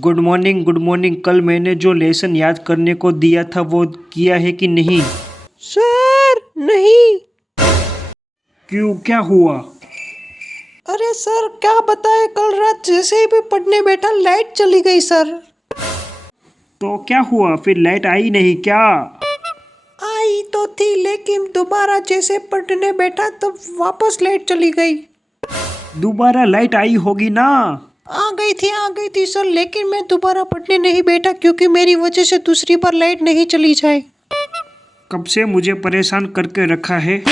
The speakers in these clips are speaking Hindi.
Good morning. कल मैंने जो लेसन याद करने को दिया था वो किया है कि नहीं? सर नहीं। क्यों, क्या हुआ? अरे सर क्या बताए, कल रात जैसे ही मैं पढ़ने बैठा लाइट चली गई सर। तो क्या हुआ फिर, लाइट आई नहीं क्या? आई तो थी लेकिन दोबारा जैसे पढ़ने बैठा तब वापस लाइट चली गई। दोबारा लाइट आई होगी ना। आ गई थी सर, लेकिन मैं दोबारा पढ़ने नहीं बैठा क्योंकि मेरी वजह से दूसरी बार लाइट नहीं चली जाए। कब से मुझे परेशान करके रखा है।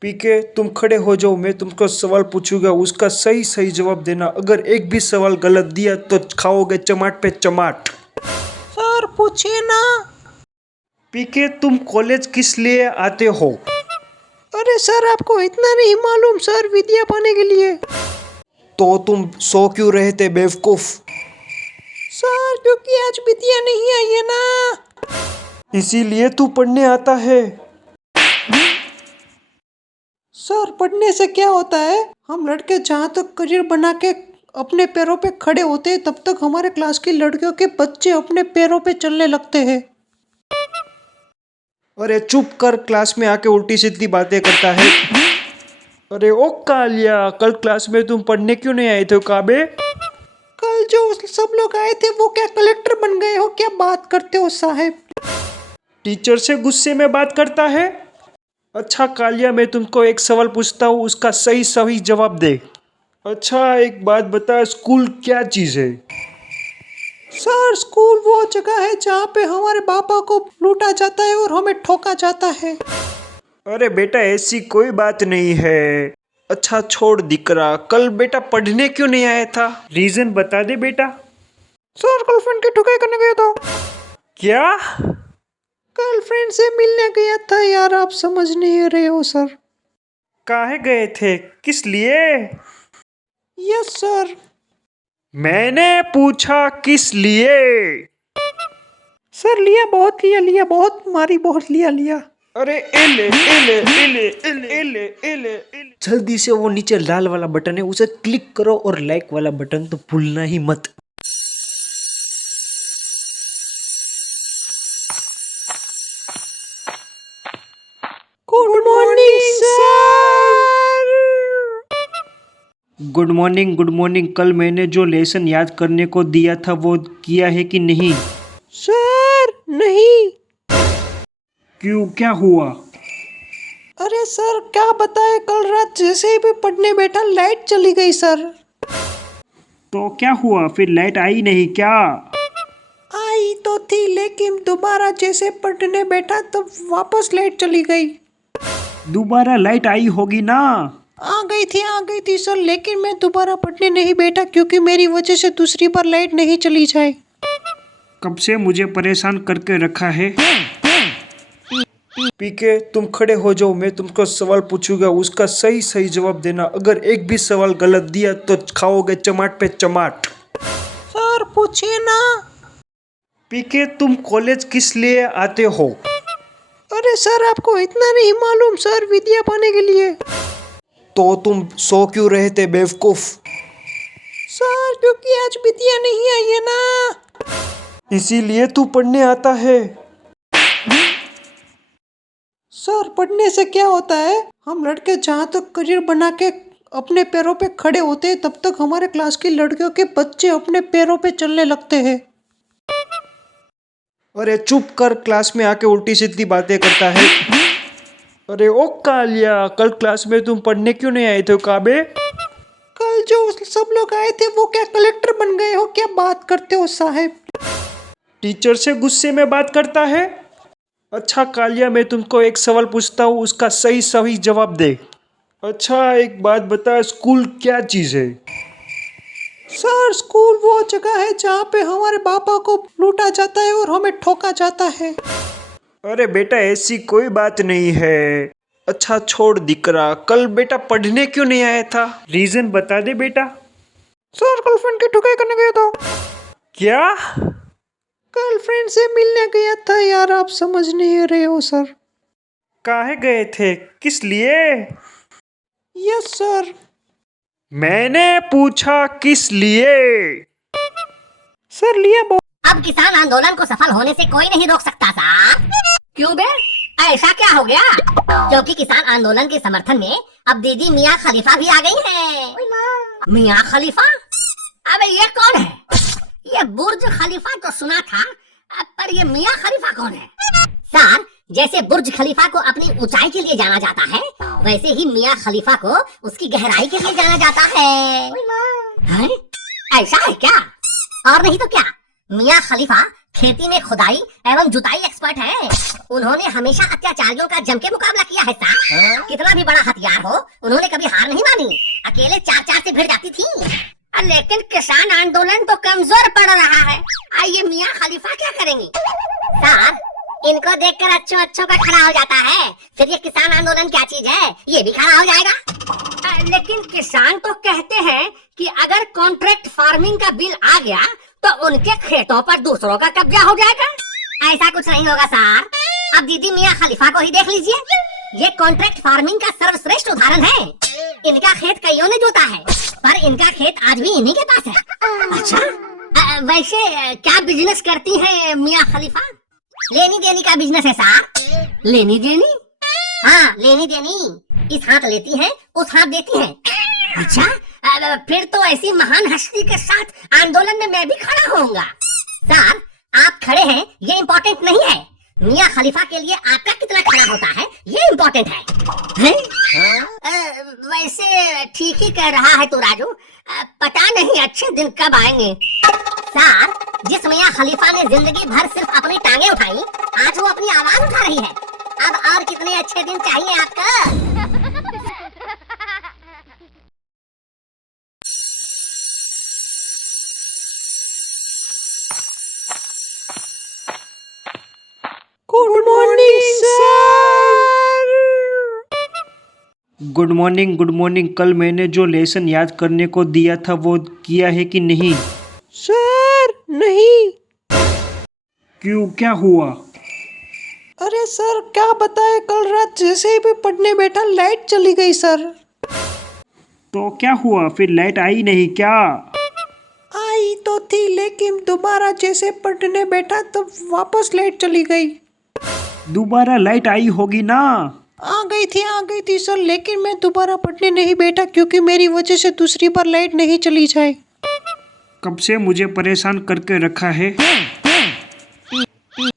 पीके तुम खड़े हो जाओ, मैं तुमको सवाल पूछूंगा, उसका सही सही जवाब देना। अगर एक भी सवाल गलत दिया तो खाओगे चमाट पे चमाट। सर पूछिए ना। पीके तुम कॉलेज किस लिए आते हो? अरे सर आपको इतना नहीं मालूम सर, विद्या पाने के लिए। तो तुम सो क्यों रहे थे बेवकूफ? सर क्योंकि आज विद्या नहीं आई है ना। इसीलिए तू पढ़ने आता है। सर पढ़ने से क्या होता है, हम लड़के जहाँ तक करियर बना के अपने पैरों पे खड़े होते हैं तब तक हमारे क्लास की लड़कियों के बच्चे अपने पैरों पे चलने लगते हैं। अरे चुप कर, क्लास में आके उल्टी सीधी बातें करता है। अरे ओ कालिया, कल क्लास में तुम पढ़ने क्यों नहीं आए थे काबे? कल जो सब लोग आए थे वो क्या कलेक्टर बन गए हो, क्या बात करते हो साहब। टीचर से गुस्से में बात करता है। अच्छा कालिया, मैं तुमको एक सवाल पूछता हूँ, उसका सही सही जवाब दे। अच्छा एक बात बता, स्कूल क्या चीज़ है? सर स्कूल वो जगह है जहाँ पे हमारे पापा को लूटा जाता है और हमें ठोका जाता है। अरे बेटा ऐसी कोई बात नहीं है। अच्छा छोड़ दिकरा, कल बेटा पढ़ने क्यों नहीं आया था? रीजन बता दे बेटा। सर गर्लफ्रेंड की ठुकाई करने गया था। क्या? गर्लफ्रेंड से मिलने गया था यार, आप समझ नहीं रहे हो सर। काहे गए थे, किस लिए? Yes sir. मैंने पूछा किस लिए? सर लिया बहुत मारी, बहुत लिया। अरे एले एले एले एले एले एले एले। जल्दी से वो नीचे लाल वाला बटन है उसे क्लिक करो और लाइक वाला बटन तो भूलना ही मत। Good morning sir. Good morning. कल मैंने जो लेसन याद करने को दिया था वो किया है कि नहीं? सर नहीं। क्यों, क्या हुआ? अरे सर क्या बताए, कल रात जैसे ही मैं पढ़ने बैठा लाइट चली गई सर। तो क्या हुआ फिर, लाइट आई नहीं क्या? आई तो थी लेकिन दोबारा जैसे पढ़ने बैठा तब वापस लाइट चली गई। दोबारा लाइट आई होगी ना। आ गई थी सर, लेकिन मैं दोबारा पढ़ने नहीं बैठा क्योंकि मेरी वजह से दूसरी बार लाइट नहीं चली जाए। कब से मुझे परेशान करके रखा है। पीके तुम खड़े हो जाओ, मैं तुमको सवाल पूछूंगा, उसका सही सही जवाब देना। अगर एक भी सवाल गलत दिया तो खाओगे चमाट पे चमाट। सर पूछिए ना। पीके तुम कॉलेज किस लिए आते हो? अरे सर आपको इतना नहीं मालूम सर, विद्या पाने के लिए। तो तुम सो क्यों रहे थे बेवकूफ? सर क्योंकि आज विद्या नहीं आई है ना। इसीलिए तू पढ़ने आता है। सर पढ़ने से क्या होता है, हम लड़के जहाँ तक करियर बना के अपने पैरों पे खड़े होते हैं तब तक हमारे क्लास की लड़कियों के बच्चे अपने पैरों पे चलने लगते हैं। अरे चुप कर, क्लास में आके उल्टी सीधी बातें करता है। अरे ओ कालिया, कल क्लास में तुम पढ़ने क्यों नहीं आए थे काबे? कल जो सब लोग आए थे वो क्या कलेक्टर बन गए हो, क्या बात करते हो साहब। टीचर से गुस्से में बात करता है। अच्छा कालिया, मैं तुमको एक सवाल पूछता हूँ, उसका सही सही जवाब दे। अच्छा एक बात बता, स्कूल क्या चीज़ है? सर स्कूल वो जगह है जहाँ पे हमारे पापा को लूटा जाता है और हमें ठोका जाता है। अरे बेटा ऐसी कोई बात नहीं है। अच्छा छोड़ दिकरा, कल बेटा पढ़ने क्यों नहीं आया था? रीजन बता दे बेटा। सर गर्लफ्रेंड की ठुकाई करने गया था। क्या? गर्लफ्रेंड से मिलने गया था यार, आप समझ नहीं रहे हो सर। काहे गए थे, किस लिए? Yes sir. मैंने पूछा किस लिए? सर लिया बहुत। अब किसान आंदोलन को सफल होने से कोई नहीं रोक सकता साहब। क्यों बे, ऐसा क्या हो गया? क्योंकि किसान आंदोलन के समर्थन में अब दीदी मियाँ खलीफा भी आ गई है। मियाँ खलीफा? अबे ये कौन है? ये बुर्ज खलीफा तो सुना था, पर ये मियाँ खलीफा कौन है? सर, जैसे बुर्ज खलीफा को अपनी ऊंचाई के लिए जाना जाता है, वैसे ही मियाँ खलीफा को उसकी गहराई के लिए जाना जाता है। हैं? ऐसा है क्या? और नहीं तो क्या, मियाँ खलीफा खेती में खुदाई एवं जुताई एक्सपर्ट हैं। उन्होंने हमेशा अत्याचारियों का जम के मुकाबला किया है साहब। कितना भी बड़ा हथियार हो, उन्होंने कभी हार नहीं मानी। अकेले 4-4 से भिड़ जाती थी। लेकिन किसान आंदोलन तो कमजोर पड़ रहा है। आइए मियाँ खलीफा क्या करेंगी? सर, इनको देखकर अच्छों का खड़ा हो जाता है, फिर ये किसान आंदोलन क्या चीज है, ये भी खड़ा हो जाएगा। लेकिन किसान तो कहते हैं कि अगर कॉन्ट्रैक्ट फार्मिंग का बिल आ गया तो उनके खेतों पर दूसरों का कब्जा हो जाएगा। ऐसा कुछ नहीं होगा सर। अब दीदी मियाँ खलीफा को ही देख लीजिए, ये कॉन्ट्रैक्ट फार्मिंग का सर्वश्रेष्ठ उदाहरण है। इनका खेत कईयों ने जोता है, पर इनका खेत आज भी इन्हीं के पास है। अच्छा, वैसे क्या बिजनेस करती है मियाँ खलीफा? लेनी देनी का बिजनेस है साहब। लेनी देनी? हाँ, लेनी देनी। इस हाथ लेती है, उस हाथ देती है। अच्छा, फिर तो ऐसी महान हस्ती के साथ आंदोलन में मैं भी खड़ा होऊंगा। सर, आप खड़े हैं ये इम्पोर्टेंट नहीं है, मियाँ खलीफा के लिए आपका कितना खड़ा होता है ये इम्पोर्टेंट है? वैसे ठीक ही कह रहा है तू राजू, पता नहीं अच्छे दिन कब आएंगे। सर, जिस मियाँ खलीफा ने जिंदगी भर सिर्फ अपनी टांगे उठाई, आज वो अपनी आवाज उठा रही है। अब और कितने अच्छे दिन चाहिए आपका? Good morning sir. Good morning. कल मैंने जो लेसन याद करने को दिया था वो किया है कि नहीं? सर नहीं। क्यों, क्या हुआ? अरे सर क्या बताए, कल रात जैसे ही मैं पढ़ने बैठा लाइट चली गई सर। तो क्या हुआ फिर, लाइट आई नहीं क्या? आई तो थी, लेकिन दोबारा जैसे पढ़ने बैठा तब वापस लाइट चली गई। दोबारा लाइट आई होगी ना? आ गई थी सर, लेकिन मैं दोबारा पढ़ने नहीं बैठा क्योंकि मेरी वजह से दूसरी बार लाइट नहीं चली जाए। कब से मुझे परेशान करके रखा है।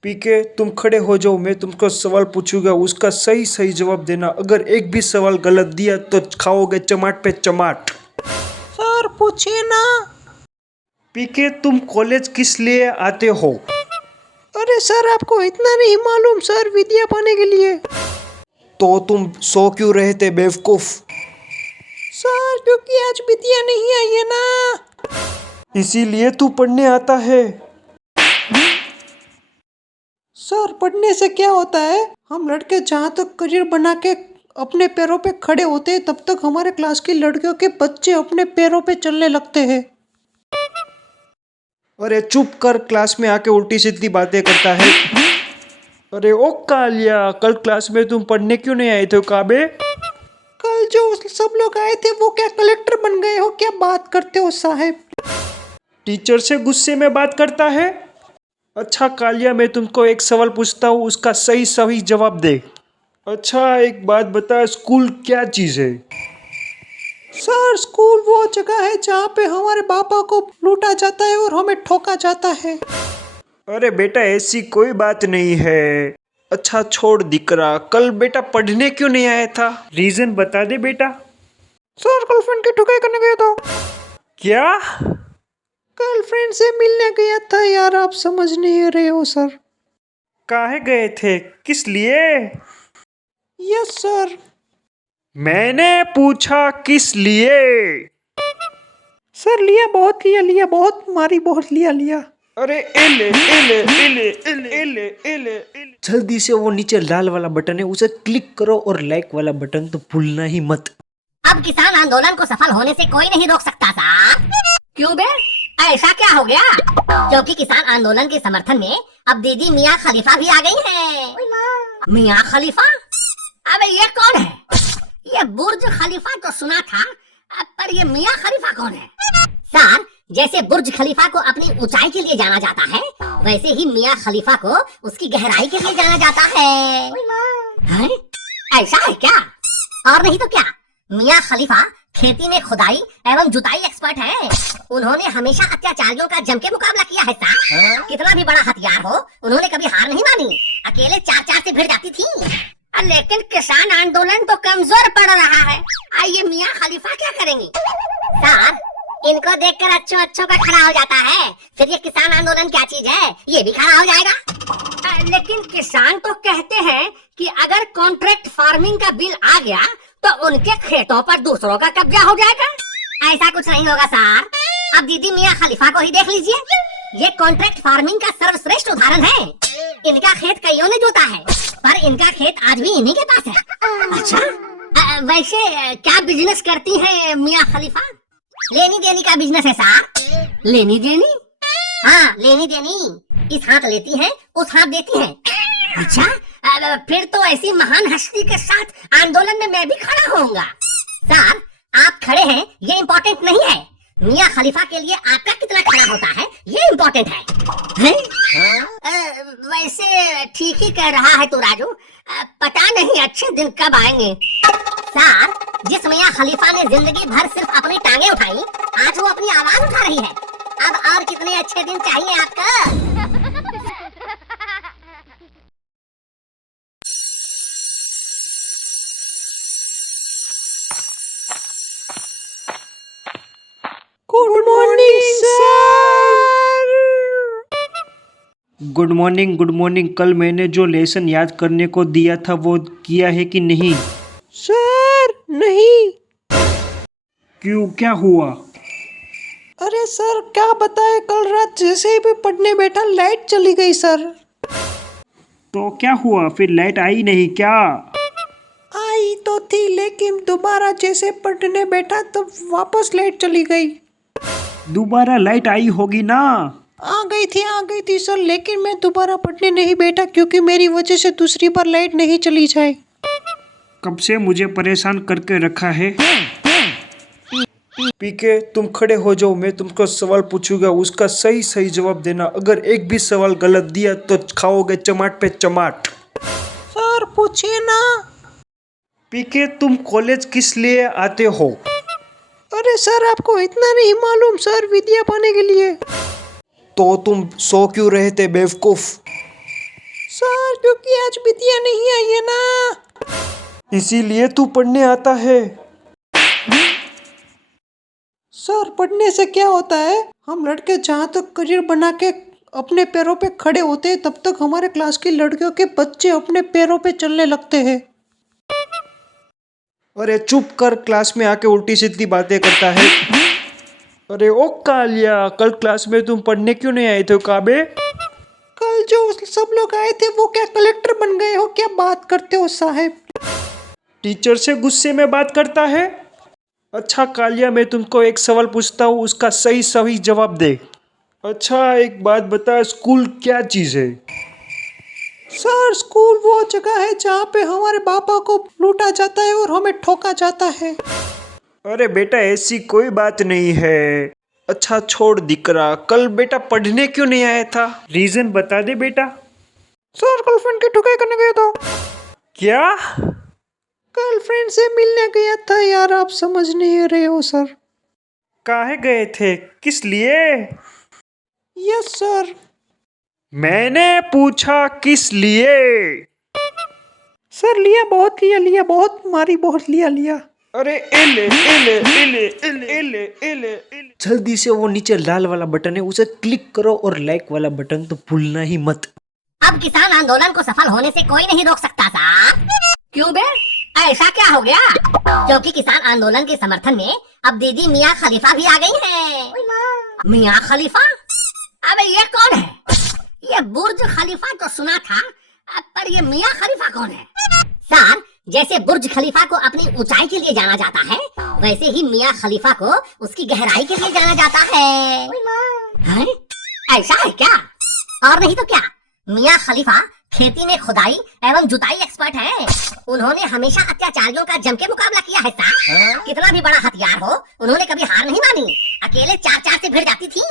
पीके, तुम खड़े हो जाओ, मैं तुमको सवाल पूछूंगा, उसका सही सही जवाब देना। अगर एक भी सवाल गलत दिया तो खाओगे चमाट पे चमाट। सर पूछिए ना। पीके, तुम कॉलेज किस लिए आते हो? अरे सर आपको इतना नहीं मालूम सर, विद्या पाने के लिए। तो तुम सो क्यों रहे थे बेवकूफ? सर क्योंकि आज विद्या नहीं आई है ना, इसीलिए तू पढ़ने आता है। सर पढ़ने से क्या होता है, हम लड़के जहाँ तक करियर बना के अपने पैरों पे खड़े होते हैं, तब तक हमारे क्लास की लड़कियों के बच्चे अपने पैरों पे चलने लगते हैं। अरे चुप कर, क्लास में आके उल्टी सीधी बातें करता है। अरे ओ कालिया, कल क्लास में तुम पढ़ने क्यों नहीं आए थे काबे? कल जो सब लोग आए थे वो क्या कलेक्टर बन गए हो? क्या बात करते हो साहब? टीचर से गुस्से में बात करता है। अच्छा कालिया, मैं तुमको एक सवाल पूछता हूँ, उसका सही सही जवाब दे। अच्छा एक बात बता, स्कूल क्या चीज़ है? सर स्कूल वो जगह है जहाँ पे हमारे पापा को लूटा जाता है और हमें ठोका जाता है। अरे बेटा ऐसी कोई बात नहीं है। अच्छा छोड़ दिकरा, कल बेटा पढ़ने क्यों नहीं आया था? रीजन बता दे बेटा। सर गर्लफ्रेंड की ठुकाई करने गया था। क्या? गर्लफ्रेंड से मिलने गया था यार, आप समझ नहीं रहे हो सर। काहे गए थे, किस लिए? Yes sir. मैंने पूछा किस लिए? सर लिया बहुत मारी बहुत लिया। अरे एले एले एले एले एले एले एले। जल्दी से वो नीचे लाल वाला बटन है, उसे क्लिक करो, और लाइक वाला बटन तो भूलना ही मत। अब किसान आंदोलन को सफल होने से कोई नहीं रोक सकता साहब। क्यों बे, ऐसा क्या हो गया? क्योंकि किसान आंदोलन के समर्थन में अब दीदी मियाँ खलीफा भी आ गई है। मियाँ खलीफा? अबे ये कौन है? ये बुर्ज खलीफा तो सुना था, पर ये मियाँ खलीफा कौन है? सर, जैसे बुर्ज खलीफा को अपनी ऊंचाई के लिए जाना जाता है, वैसे ही मियाँ खलीफा को उसकी गहराई के लिए जाना जाता है। हैं? ऐसा है क्या? और नहीं तो क्या, मियाँ खलीफा खेती में खुदाई एवं जुताई एक्सपर्ट हैं। उन्होंने हमेशा अत्याचारियों का जम के मुकाबला किया है साहब। कितना भी बड़ा हथियार हो, उन्होंने कभी हार नहीं मानी। अकेले 4-4 से भिड़ जाती थी। लेकिन किसान आंदोलन तो कमजोर पड़ रहा है। आइए मियाँ खलीफा क्या करेंगे? साहब, इनको देखकर अच्छों का खड़ा हो जाता है, फिर ये किसान आंदोलन क्या चीज है, ये भी खड़ा हो जाएगा। लेकिन किसान तो कहते हैं कि अगर कॉन्ट्रैक्ट फार्मिंग का बिल आ गया तो उनके खेतों पर दूसरों का कब्जा हो जाएगा। ऐसा कुछ नहीं होगा साहब। अब दीदी मियाँ खलीफा को ही देख लीजिए। ये कॉन्ट्रैक्ट फार्मिंग का सर्वश्रेष्ठ उदाहरण है। इनका खेत कईयों ने जोता है, पर इनका खेत आज भी इन्हीं के पास है। अच्छा, वैसे क्या बिजनेस करती है मियाँ खलीफा? लेनी देनी का बिजनेस है साहब। लेनी देनी? हाँ, लेनी देनी। इस हाथ लेती है, उस हाथ देती है। अच्छा, फिर तो ऐसी महान हस्ती के साथ आंदोलन में मैं भी खड़ा होऊंगा। साहब, आप खड़े हैं ये इम्पोर्टेंट नहीं है, मियाँ खलीफा के लिए आपका कितना खड़ा होता है ये इम्पोर्टेंट है? वैसे ठीक ही कह रहा है तू राजू। पता नहीं अच्छे दिन कब आएंगे। साहब, जिस मियाँ खलीफा ने जिंदगी भर सिर्फ अपनी टांगे उठाई, आज वो अपनी आवाज उठा रही है। अब और कितने अच्छे दिन चाहिए आपका? Good morning sir. Good morning. कल मैंने जो लेसन याद करने को दिया था वो किया है कि नहीं? सर नहीं। क्यों, क्या हुआ? अरे सर क्या बताए, कल रात जैसे ही मैं पढ़ने बैठा लाइट चली गई सर। तो क्या हुआ फिर, लाइट आई नहीं क्या? आई तो थी, लेकिन दोबारा जैसे पढ़ने बैठा तब वापस लाइट चली गई। दोबारा लाइट आई होगी ना? आ गई थी सर, लेकिन मैं दोबारा पढ़ने नहीं बैठा क्योंकि मेरी वजह से दूसरी बार लाइट नहीं चली जाए। कब से मुझे परेशान करके रखा है। पीके तुम खड़े हो जाओ, मैं तुमको सवाल पूछूंगा, उसका सही सही जवाब देना। अगर एक भी सवाल गलत दिया तो खाओगे चमाट पे चमाट। सर पूछिए ना। पीके तुम कॉलेज किस लिए आते हो? अरे सर आपको इतना नहीं मालूम सर, विद्या पाने के लिए। तो तुम सो क्यों रहे थे बेवकूफ? सर क्योंकि आज विद्या नहीं आई है ना, इसीलिए तू पढ़ने आता है। सर पढ़ने से क्या होता है, हम लड़के जहाँ तक करियर बना के अपने पैरों पे खड़े होते हैं तब तक हमारे क्लास की लड़कियों के बच्चे अपने पैरों पे चलने लगते हैं। अरे चुप कर, क्लास में आके उल्टी सीधी बातें करता है। अरे ओ कालिया, कल क्लास में तुम पढ़ने क्यों नहीं आए थे काबे? कल जो सब लोग आए थे वो क्या कलेक्टर बन गए हो, क्या बात करते हो साहब? टीचर से गुस्से में बात करता है। अच्छा कालिया, मैं तुमको एक सवाल पूछता हूँ, उसका सही सही जवाब दे। अच्छा एक बात बता, स्कूल क्या चीज़ है? सर स्कूल वो जगह है जहाँ पे हमारे पापा को लूटा जाता है और हमें ठोका जाता है। अरे बेटा ऐसी कोई बात नहीं है। अच्छा छोड़ दिकरा, कल बेटा पढ़ने क्यों नहीं आया था? रीजन बता दे बेटा। सर गर्लफ्रेंड की ठुकाई करने गया था। क्या? गर्लफ्रेंड से मिलने गया था यार, आप समझ नहीं रहे हो सर। काहे गए थे, किस लिए? Yes sir. मैंने पूछा किस लिए? सर लिया बहुत मारी, बहुत लिया। अरे एले एले एले एले एले एले एले। जल्दी से वो नीचे लाल वाला बटन है उसे क्लिक करो और लाइक वाला बटन तो भूलना ही मत। अब किसान आंदोलन को सफल होने से कोई नहीं रोक सकता साहब। क्यों बे, ऐसा क्या हो गया? क्योंकि किसान आंदोलन के समर्थन में अब दीदी मियाँ खलीफा भी आ गई हैं। मियाँ खलीफा? अबे ये कौन है? ये बुर्ज खलीफा तो सुना था, पर ये मियाँ खलीफा कौन है? सर, जैसे बुर्ज खलीफा को अपनी ऊंचाई के लिए जाना जाता है, वैसे ही मियाँ खलीफा को उसकी गहराई के लिए जाना जाता है। हैं? ऐसा है क्या? और नहीं तो क्या, मियाँ खलीफा खेती में खुदाई एवं जुताई एक्सपर्ट हैं। उन्होंने हमेशा अत्याचारियों का जम के मुकाबला किया है साहब। कितना भी बड़ा हथियार हो, उन्होंने कभी हार नहीं मानी। अकेले चार चार से भिड़ जाती थी।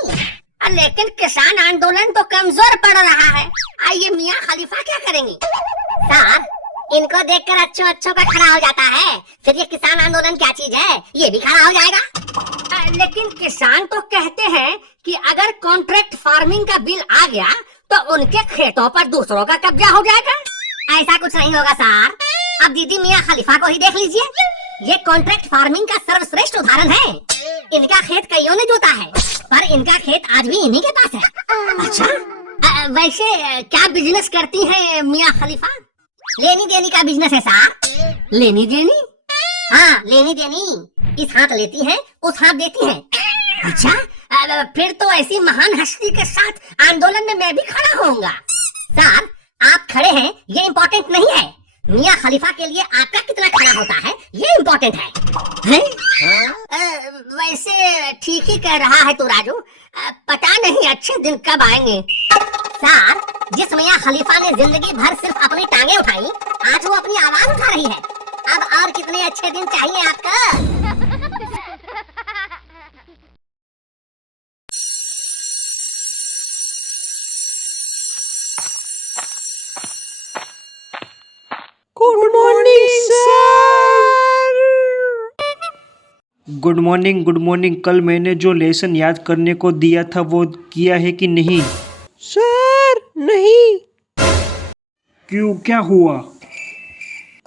लेकिन किसान आंदोलन तो कमजोर पड़ रहा है, आइए मियाँ खलीफा क्या करेंगे? सर, इनको देखकर अच्छों अच्छों का खड़ा हो जाता है, फिर ये किसान आंदोलन क्या चीज है, ये भी खड़ा हो जाएगा। लेकिन किसान तो कहते हैं कि अगर कॉन्ट्रैक्ट फार्मिंग का बिल आ गया तो उनके खेतों पर दूसरों का कब्जा हो जाएगा। ऐसा कुछ नहीं होगा सर, अब दीदी मियाँ खलीफा को ही देख लीजिए, ये कॉन्ट्रैक्ट फार्मिंग का सर्वश्रेष्ठ उदाहरण है। इनका खेत कईयों ने जोता है, पर इनका खेत आज भी इन्हीं के पास है। अच्छा, वैसे क्या बिजनेस करती है मियाँ खलीफा? लेनी देनी का बिजनेस है सर। लेनी देनी? हाँ, लेनी देनी, इस हाथ लेती है उस हाथ देती है। अच्छा, फिर तो ऐसी महान हस्ती के साथ आंदोलन में मैं भी खड़ा होऊंगा। सर, आप खड़े हैं ये इम्पोर्टेंट नहीं है, मियाँ खलीफा के लिए आपका कितना खड़ा होता है ये इम्पोर्टेंट है? वैसे ठीक ही कह रहा है तू राजू, पता नहीं अच्छे दिन कब आएंगे। सर, जिस मियाँ खलीफा ने जिंदगी भर सिर्फ अपनी टांगे उठाई, आज वो अपनी आवाज उठा रही है। अब और कितने अच्छे दिन चाहिए आपका? Good morning sir. Good morning, good morning. कल मैंने जो लेसन याद करने को दिया था वो किया है कि नहीं? सर नहीं। क्यों, क्या हुआ?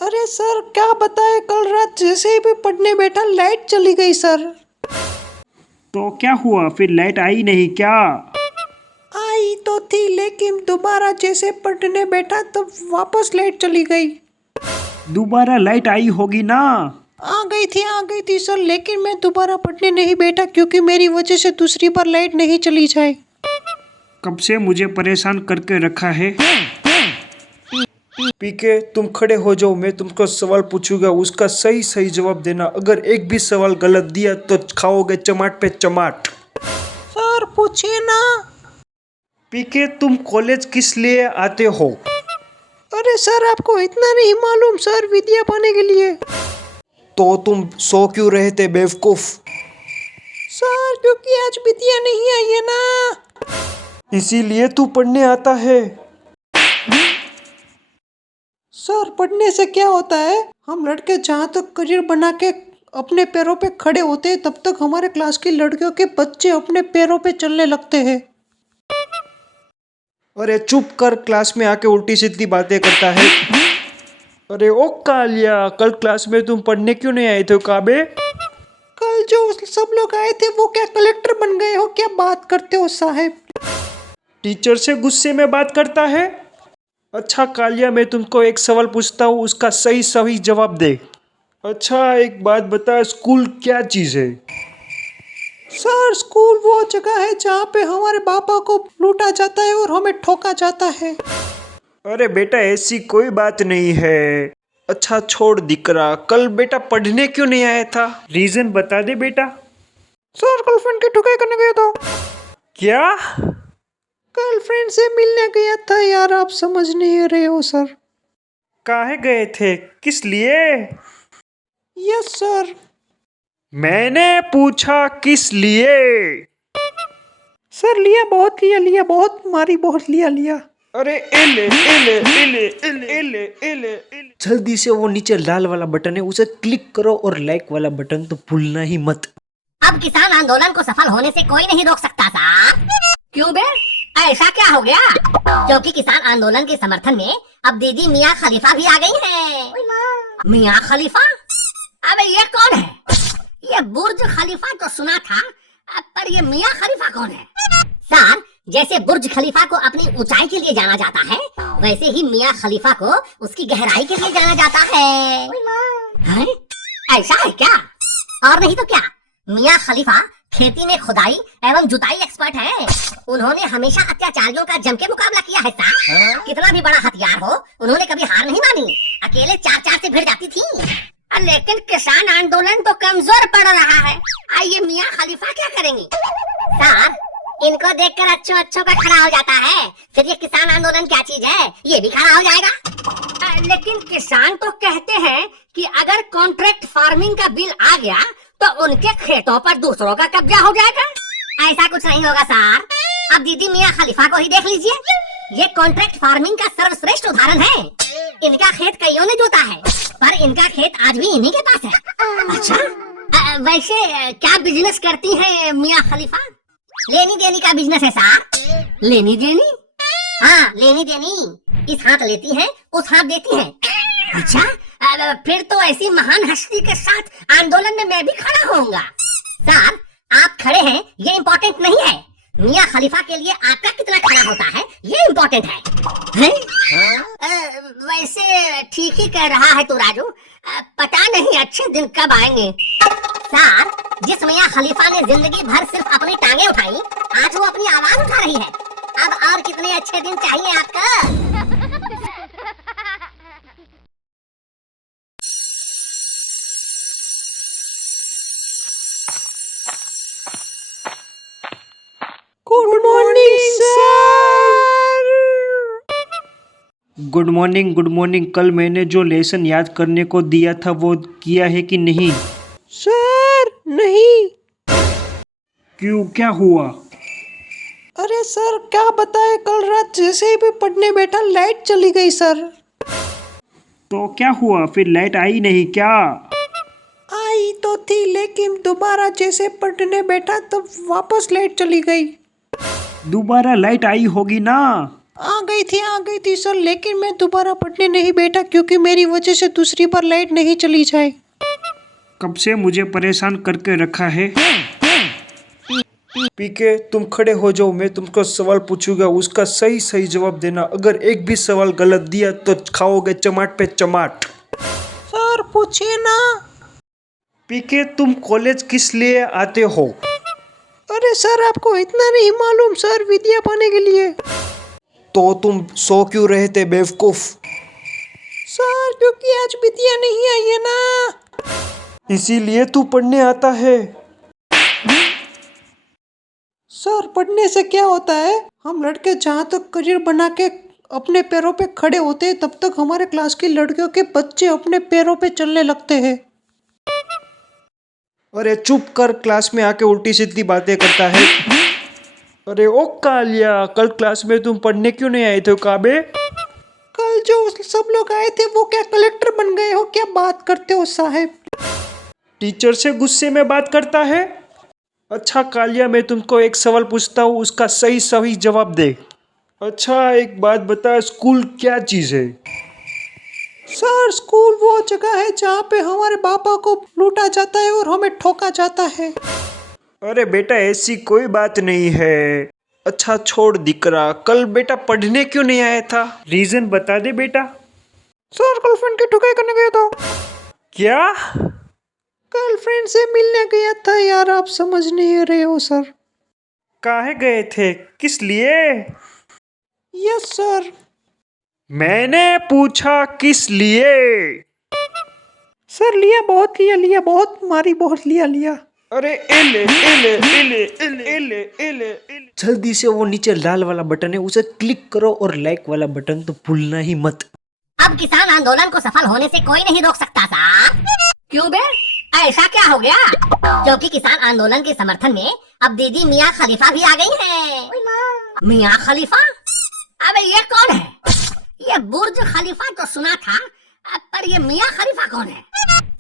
अरे सर क्या बताए, कल रात जैसे ही भी पढ़ने बैठा लाइट चली गई सर। तो क्या हुआ फिर, लाइट आई नहीं क्या? आई तो थी लेकिन दोबारा जैसे पढ़ने बैठा तब वापस लाइट चली गई। दोबारा लाइट आई होगी ना? आ गई थी सर, लेकिन मैं दोबारा पढ़ने नहीं बैठा क्योंकि मेरी वजह से दूसरी बार लाइट नहीं चली जाए। कब से मुझे परेशान करके रखा है। पीके तुम खड़े हो जाओ, मैं तुमको सवाल पूछूंगा, उसका सही सही जवाब देना। अगर एक भी सवाल गलत दिया तो खाओगे चमाट पे चमाट। सर पूछिए ना। पीके तुम कॉलेज किस लिए आते हो? अरे सर आपको इतना नहीं मालूम सर, विद्या पाने के लिए। तो तुम सो क्यों रहे थे बेवकूफ? सर क्योंकि आज विद्या नहीं आई है ना, इसीलिए तू पढ़ने आता है। सर पढ़ने से क्या होता है, हम लड़के जहाँ तक करियर बना के अपने पैरों पे खड़े होते हैं तब तक हमारे क्लास की लड़कियों के बच्चे अपने पैरों पे चलने लगते हैं। अरे चुप कर, क्लास में आके उल्टी सीधी बातें करता है। अरे ओ कालिया, कल क्लास में तुम पढ़ने क्यों नहीं आए थे काबे? कल जो सब लोग आए थे वो क्या कलेक्टर बन गए हो, क्या बात करते हो साहब? टीचर से गुस्से में बात करता है। अच्छा कालिया, मैं तुमको एक सवाल पूछता हूँ, उसका सही सही जवाब दे। अच्छा एक बात बता, स्कूल क्या चीज़ है? सर स्कूल वो जगह है जहाँ पे हमारे पापा को लूटा जाता है और हमें ठोका जाता है। अरे बेटा ऐसी कोई बात नहीं है। अच्छा छोड़ दिकरा, कल बेटा पढ़ने क्यों नहीं आया था? रीजन बता दे बेटा। सर गर्लफ्रेंड की ठुकाई करने गया था। क्या? गर्लफ्रेंड से मिलने गया था यार, आप समझ नहीं रहे हो सर। काहे गए थे, किस लिए? Yes sir. मैंने पूछा किस लिए? सर लिया बहुत, लिया बहुत, मारी बहुत, लिया। अरे एले एले एले एले एले एले एले। जल्दी से वो नीचे लाल वाला बटन है उसे क्लिक करो और लाइक वाला बटन तो भूलना ही मत। अब किसान आंदोलन को सफल होने से कोई नहीं रोक सकता साहब। क्यों बे, ऐसा क्या हो गया? क्योंकि किसान आंदोलन के समर्थन में अब दीदी मियाँ खलीफा भी आ गई है। मियाँ खलीफा? अबे ये कौन है? ये बुर्ज खलीफा तो सुना था, पर ये मियाँ खलीफा कौन है? सर, जैसे बुर्ज खलीफा को अपनी ऊंचाई के लिए जाना जाता है, वैसे ही मियाँ खलीफा को उसकी गहराई के लिए जाना जाता है। हैं? ऐसा है क्या? और नहीं तो क्या, मियाँ खलीफा खेती में खुदाई एवं जुताई एक्सपर्ट हैं। उन्होंने हमेशा अत्याचारियों का जम के मुकाबला किया है साहब। कितना भी बड़ा हथियार हो, उन्होंने कभी हार नहीं मानी, अकेले चार चार से भिड़ जाती थी। लेकिन किसान आंदोलन तो कमजोर पड़ रहा है, आइए मियाँ खलीफा क्या करेंगे? सर, इनको देखकर अच्छों का खड़ा हो जाता है, फिर ये किसान आंदोलन क्या चीज है, ये भी खड़ा हो जाएगा। लेकिन किसान तो कहते हैं कि अगर कॉन्ट्रैक्ट फार्मिंग का बिल आ गया तो उनके खेतों पर दूसरों का कब्जा हो जाएगा। ऐसा कुछ नहीं होगा सर। अब दीदी मियाँ खलीफा को ही देख लीजिए। ये कॉन्ट्रैक्ट फार्मिंग का सर्वश्रेष्ठ उदाहरण है। इनका खेत कईयों ने जोता है, पर इनका खेत आज भी इन्हीं के पास है। अच्छा, वैसे क्या बिजनेस करती है मियाँ खलीफा? लेनी देनी का बिजनेस है सर। लेनी देनी? हाँ, लेनी देनी। इस हाथ लेती है, उस हाथ देती है। अच्छा, फिर तो ऐसी महान हस्ती के साथ आंदोलन में मैं भी खड़ा होऊंगा। सर, आप खड़े हैं ये इम्पोर्टेंट नहीं है। मियाँ खलीफा के लिए आपका कितना खड़ा होता है ये इम्पोर्टेंट है? वैसे ठीक ही कह रहा है तू राजू। पता नहीं अच्छे दिन कब आएंगे। सर, जिस मियाँ खलीफा ने जिंदगी भर सिर्फ अपनी टांगे उठाई, आज वो अपनी आवाज उठा रही है। अब और कितने अच्छे दिन चाहिए आपका? Good morning sir. Good morning. कल मैंने जो लेसन याद करने को दिया था वो किया है कि नहीं? सर नहीं। क्यों, क्या हुआ? अरे सर क्या बताए, कल रात जैसे ही मैं पढ़ने बैठा लाइट चली गई सर। तो क्या हुआ फिर, लाइट आई नहीं क्या? आई तो थी, लेकिन दोबारा जैसे पढ़ने बैठा तब वापस लाइट चली गई। दोबारा लाइट आई होगी ना? आ गई थी सर, लेकिन मैं दोबारा पढ़ने नहीं बैठा क्योंकि मेरी वजह से दूसरी बार लाइट नहीं चली जाए। कब से मुझे परेशान करके रखा है। पीके तुम खड़े हो जाओ, मैं तुमको सवाल पूछूंगा, उसका सही सही जवाब देना। अगर एक भी सवाल गलत दिया तो खाओगे चमाट पे चमाट। सर पूछिए ना। पीके तुम कॉलेज किस लिए आते हो? अरे सर आपको इतना नहीं मालूम सर, विद्या पाने के लिए। तो तुम सो क्यों रहे थे बेवकूफ? सर क्योंकि आज विद्या नहीं आई है ना। इसीलिए तू पढ़ने आता है। सर पढ़ने से क्या होता है, हम लड़के जहाँ तक करियर बना के अपने पैरों पे खड़े होते हैं तब तक हमारे क्लास की लड़कियों के बच्चे अपने पैरों पे चलने लगते हैं। अरे चुप कर, क्लास में आके उल्टी सीधी बातें करता है। अरे ओ कालिया, कल क्लास में तुम पढ़ने क्यों नहीं आए थे काबे? कल जो सब लोग आए थे वो क्या कलेक्टर बन गए हो? क्या बात करते हो साहब? टीचर से गुस्से में बात करता है। अच्छा कालिया, मैं तुमको एक सवाल पूछता हूँ, उसका सही सही जवाब दे। अच्छा एक बात बता, स्कूल क्या चीज़ है? सर स्कूल वो जगह है जहाँ पे हमारे पापा को लूटा जाता है और हमें ठोका जाता है। अरे बेटा ऐसी कोई बात नहीं है। अच्छा छोड़ दिकरा, कल बेटा पढ़ने क्यों नहीं आया था? रीजन बता दे बेटा। सर गर्लफ्रेंड की ठुकाई करने गया था। क्या? गर्लफ्रेंड से मिलने गया था यार, आप समझ नहीं रहे हो सर। काहे गए थे, किस लिए? Yes sir. मैंने पूछा किस लिए? सर लिया बहुत मारी, बहुत लिया। अरे एले एले एले एले एले एले एले। जल्दी से वो नीचे लाल वाला बटन है उसे क्लिक करो और लाइक वाला बटन तो भूलना ही मत। अब किसान आंदोलन को सफल होने से कोई नहीं रोक सकता साहब। क्यों बे, ऐसा क्या हो गया? क्योंकि किसान आंदोलन के समर्थन में अब दीदी मियाँ खलीफा भी आ गई है। मियाँ खलीफा? अबे ये कौन है? ये बुर्ज खलीफा तो सुना था, पर ये मियाँ खलीफा कौन है?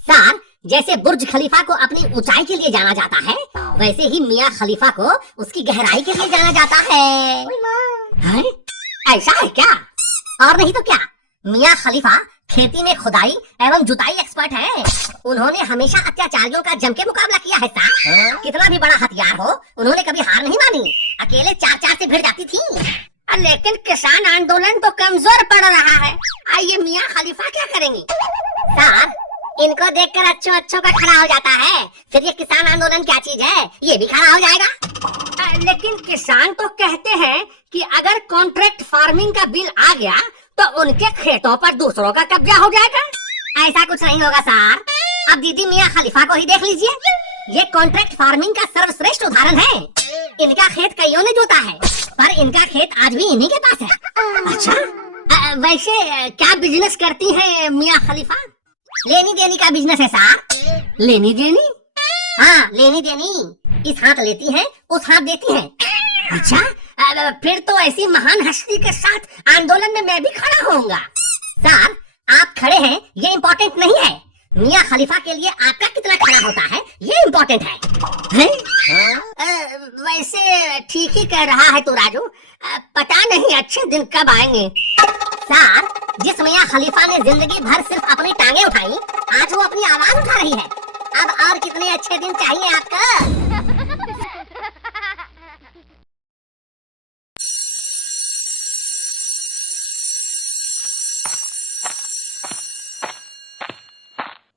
सर, जैसे बुर्ज खलीफा को अपनी ऊंचाई के लिए जाना जाता है, वैसे ही मियाँ खलीफा को उसकी गहराई के लिए जाना जाता है। हैं? ऐसा है क्या? और नहीं तो क्या, मियाँ खलीफा खेती में खुदाई एवं जुताई एक्सपर्ट हैं। उन्होंने हमेशा अत्याचारियों का जम के मुकाबला किया है साहब। कितना भी बड़ा हथियार हो, उन्होंने कभी हार नहीं मानी। अकेले 4-4 से भिड़ जाती थी। लेकिन किसान आंदोलन तो कमजोर पड़ रहा है। आइए मियाँ खलीफा क्या करेंगी? सर, इनको देखकर अच्छों का खड़ा हो जाता है, फिर ये किसान आंदोलन क्या चीज है ये भी खड़ा हो जाएगा। लेकिन किसान तो कहते हैं कि अगर कॉन्ट्रैक्ट फार्मिंग का बिल आ गया तो उनके खेतों पर दूसरों का कब्जा हो जाएगा। ऐसा कुछ नहीं होगा सर। अब दीदी मियाँ खलीफा को ही देख लीजिए। ये कॉन्ट्रैक्ट फार्मिंग का सर्वश्रेष्ठ उदाहरण है। इनका खेत कईयों ने जोता है, पर इनका खेत आज भी इन्हीं के पास है। अच्छा, वैसे क्या बिजनेस करती है मियाँ खलीफा? लेनी देनी का बिजनेस है सर। लेनी देनी? हाँ, लेनी देनी। इस हाथ लेती है, उस हाथ देती है। अच्छा, फिर तो ऐसी महान हस्ती के साथ आंदोलन में मैं भी खड़ा होऊंगा। सर, आप खड़े हैं ये इम्पोर्टेंट नहीं है, मियाँ खलीफा के लिए आपका कितना खड़ा होता है ये इम्पोर्टेंट है? वैसे ठीक ही कह रहा है तू राजू, पता नहीं अच्छे दिन कब आएंगे। सर, जिस मियाँ खलीफा ने जिंदगी भर सिर्फ अपनी टांगे उठाई, आज वो अपनी आवाज उठा रही है। अब और कितने अच्छे दिन चाहिए आपका?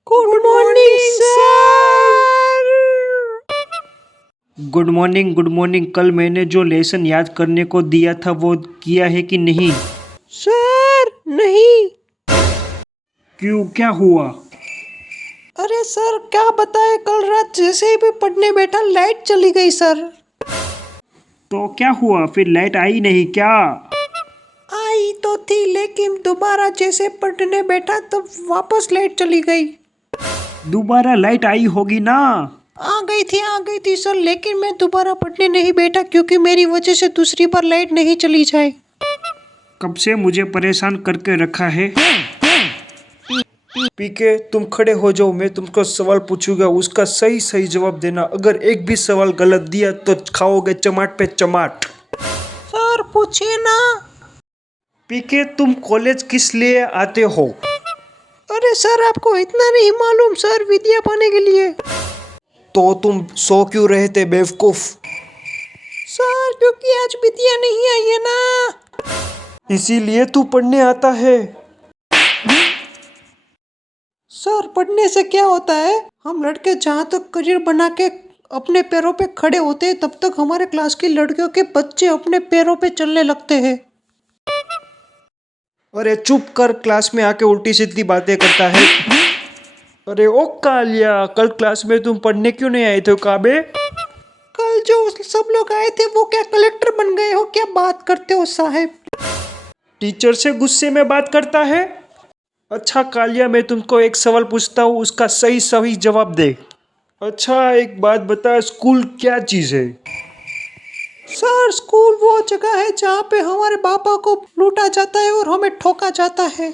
Good morning sir. Good morning good morning. कल मैंने जो लेसन याद करने को दिया था वो किया है कि नहीं? सर नहीं। क्यों, क्या हुआ? अरे सर क्या बताए, कल रात जैसे ही मैं पढ़ने बैठा लाइट चली गई सर। तो क्या हुआ फिर, लाइट आई नहीं क्या? आई तो थी लेकिन दोबारा जैसे पढ़ने बैठा तब वापस लाइट चली गई। दोबारा लाइट आई होगी ना? आ गई थी सर, लेकिन मैं दोबारा पढ़ने नहीं बैठा क्योंकि मेरी वजह से दूसरी बार लाइट नहीं चली जाए। कब से मुझे परेशान करके रखा है। पीके तुम खड़े हो जाओ, मैं तुमको सवाल पूछूंगा, उसका सही सही जवाब देना। अगर एक भी सवाल गलत दिया तो खाओगे चमाट पे चमाट। सर पूछिए ना। पीके तुम कॉलेज किस लिए आते हो? अरे सर आपको इतना नहीं मालूम सर, विद्या पाने के लिए। तो तुम सो क्यों रहे थे बेवकूफ? सर क्योंकि आज विद्या नहीं आई है ना। इसीलिए तू पढ़ने आता है। सर पढ़ने से क्या होता है, हम लड़के जहाँ तक करियर बना के अपने पैरों पे खड़े होते हैं तब तक हमारे क्लास की लड़कियों के बच्चे अपने पैरों पे चलने लगते हैं। अरे चुप कर, क्लास में आके उल्टी सीधी बातें करता है। अरे ओ कालिया, कल क्लास में तुम पढ़ने क्यों नहीं आए थे काबे? कल जो सब लोग आए थे वो क्या कलेक्टर बन गए हो, क्या बात करते हो साहब? टीचर से गुस्से में बात करता है। अच्छा कालिया, मैं तुमको एक सवाल पूछता हूँ, उसका सही सही जवाब दे। अच्छा एक बात बता, स्कूल क्या चीज़ है? सर स्कूल वो जगह है जहाँ पे हमारे पापा को लूटा जाता है और हमें ठोका जाता है।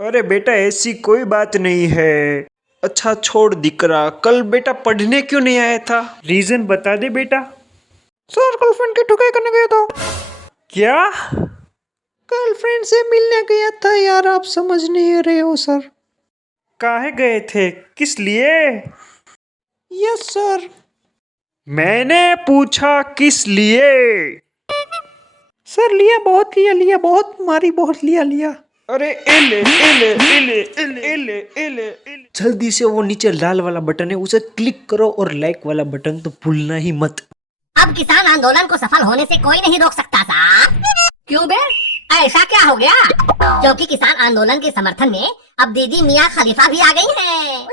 अरे बेटा ऐसी कोई बात नहीं है। अच्छा छोड़ दिकरा, कल बेटा पढ़ने क्यों नहीं आया था? रीजन बता दे बेटा। सर गर्लफ्रेंड की ठुकाई करने गया था। क्या? गर्लफ्रेंड से मिलने गया था यार, आप समझ नहीं रहे हो सर। काहे गए थे, किस लिए? Yes sir. मैंने पूछा किस लिए? सर लिया बहुत मारी, बहुत लिया। अरे एले एले एले एले एले एले एले। जल्दी से वो नीचे लाल वाला बटन है उसे क्लिक करो और लाइक वाला बटन तो भूलना ही मत। अब किसान आंदोलन को सफल होने से कोई नहीं रोक सकता साहब। क्यों बे, ऐसा क्या हो गया? क्योंकि किसान आंदोलन के समर्थन में अब दीदी मियाँ खलीफा भी आ गई हैं।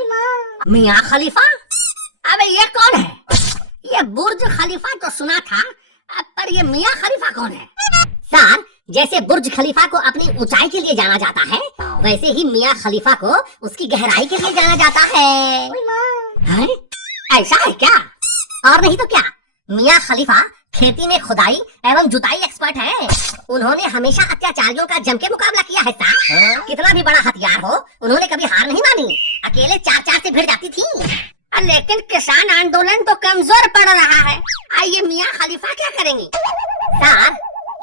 मियाँ खलीफा? अबे ये कौन है? ये बुर्ज खलीफा तो सुना था, पर ये मियाँ खलीफा कौन है? सर, जैसे बुर्ज खलीफा को अपनी ऊंचाई के लिए जाना जाता है, वैसे ही मियाँ खलीफा को उसकी गहराई के लिए जाना जाता है। हैं? ऐसा है क्या? और नहीं तो क्या, मियाँ खलीफा खेती में खुदाई एवं जुताई एक्सपर्ट है। उन्होंने हमेशा अत्याचारियों का जम के मुकाबला किया है साहब। कितना भी बड़ा हथियार हो, उन्होंने कभी हार नहीं मानी। अकेले 4-4 से भिड़ जाती थी। लेकिन किसान आंदोलन तो कमजोर पड़ रहा है, आइए मियाँ खलीफा क्या करेंगी? सर,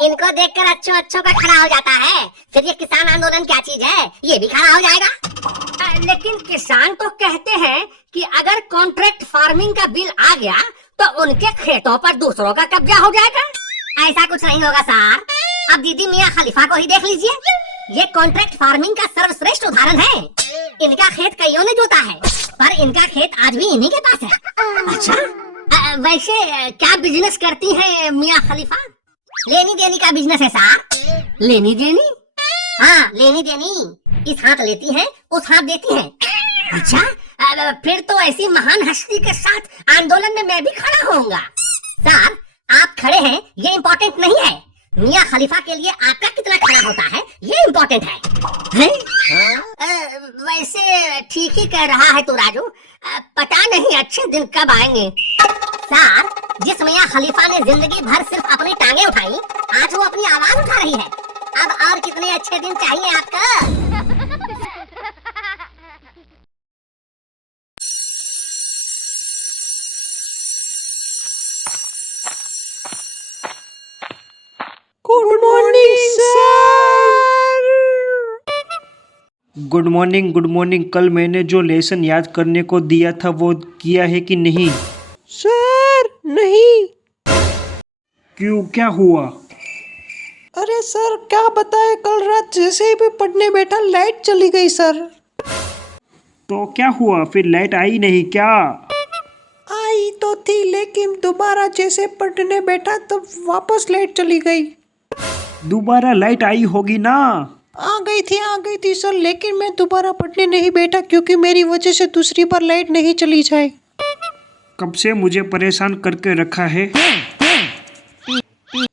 इनको देखकर अच्छों का खड़ा हो जाता है, फिर ये किसान आंदोलन क्या चीज है ये भी खड़ा हो जाएगा। लेकिन किसान तो कहते हैं कि अगर कॉन्ट्रैक्ट फार्मिंग का बिल आ गया तो उनके खेतों पर दूसरों का कब्जा हो जाएगा। ऐसा कुछ नहीं होगा सर, अब दीदी मियाँ खलीफा को ही देख लीजिए। ये कॉन्ट्रैक्ट फार्मिंग का सर्वश्रेष्ठ उदाहरण है। इनका खेत कईयों ने जोता है, पर इनका खेत आज भी इन्हीं के पास है। अच्छा, वैसे क्या बिजनेस करती है मियाँ खलीफा? लेनी देनी का बिजनेस है साहब। लेनी देनी? हाँ, लेनी देनी। इस हाथ लेती है, उस हाथ देती है। अच्छा, फिर तो ऐसी महान हस्ती के साथ आंदोलन में मैं भी खड़ा होऊंगा। सर, आप खड़े हैं ये इम्पोर्टेंट नहीं है, मियाँ खलीफा के लिए आपका कितना खड़ा होता है ये इम्पोर्टेंट है? वैसे ठीक ही कह रहा है तू राजू, पता नहीं अच्छे दिन कब आएंगे। सर, जिस मियाँ खलीफा ने जिंदगी भर सिर्फ अपनी टांगे उठाई, आज वो अपनी आवाज उठा रही है। अब और कितने अच्छे दिन चाहिए आपको? Good morning sir. Good morning good morning. कल मैंने जो लेसन याद करने को दिया था वो किया है कि नहीं? सर नहीं। क्यों, क्या हुआ? अरे सर क्या बताए, कल रात जैसे ही मैं पढ़ने बैठा लाइट चली गई सर। तो क्या हुआ फिर, लाइट आई नहीं क्या? आई तो थी लेकिन दोबारा जैसे पढ़ने बैठा तो वापस लाइट चली गई। दोबारा लाइट आई होगी ना? आ गई थी सर, लेकिन मैं दोबारा पढ़ने नहीं बैठा क्योंकि मेरी वजह से दूसरी बार लाइट नहीं चली जाए। कब से मुझे परेशान करके रखा है।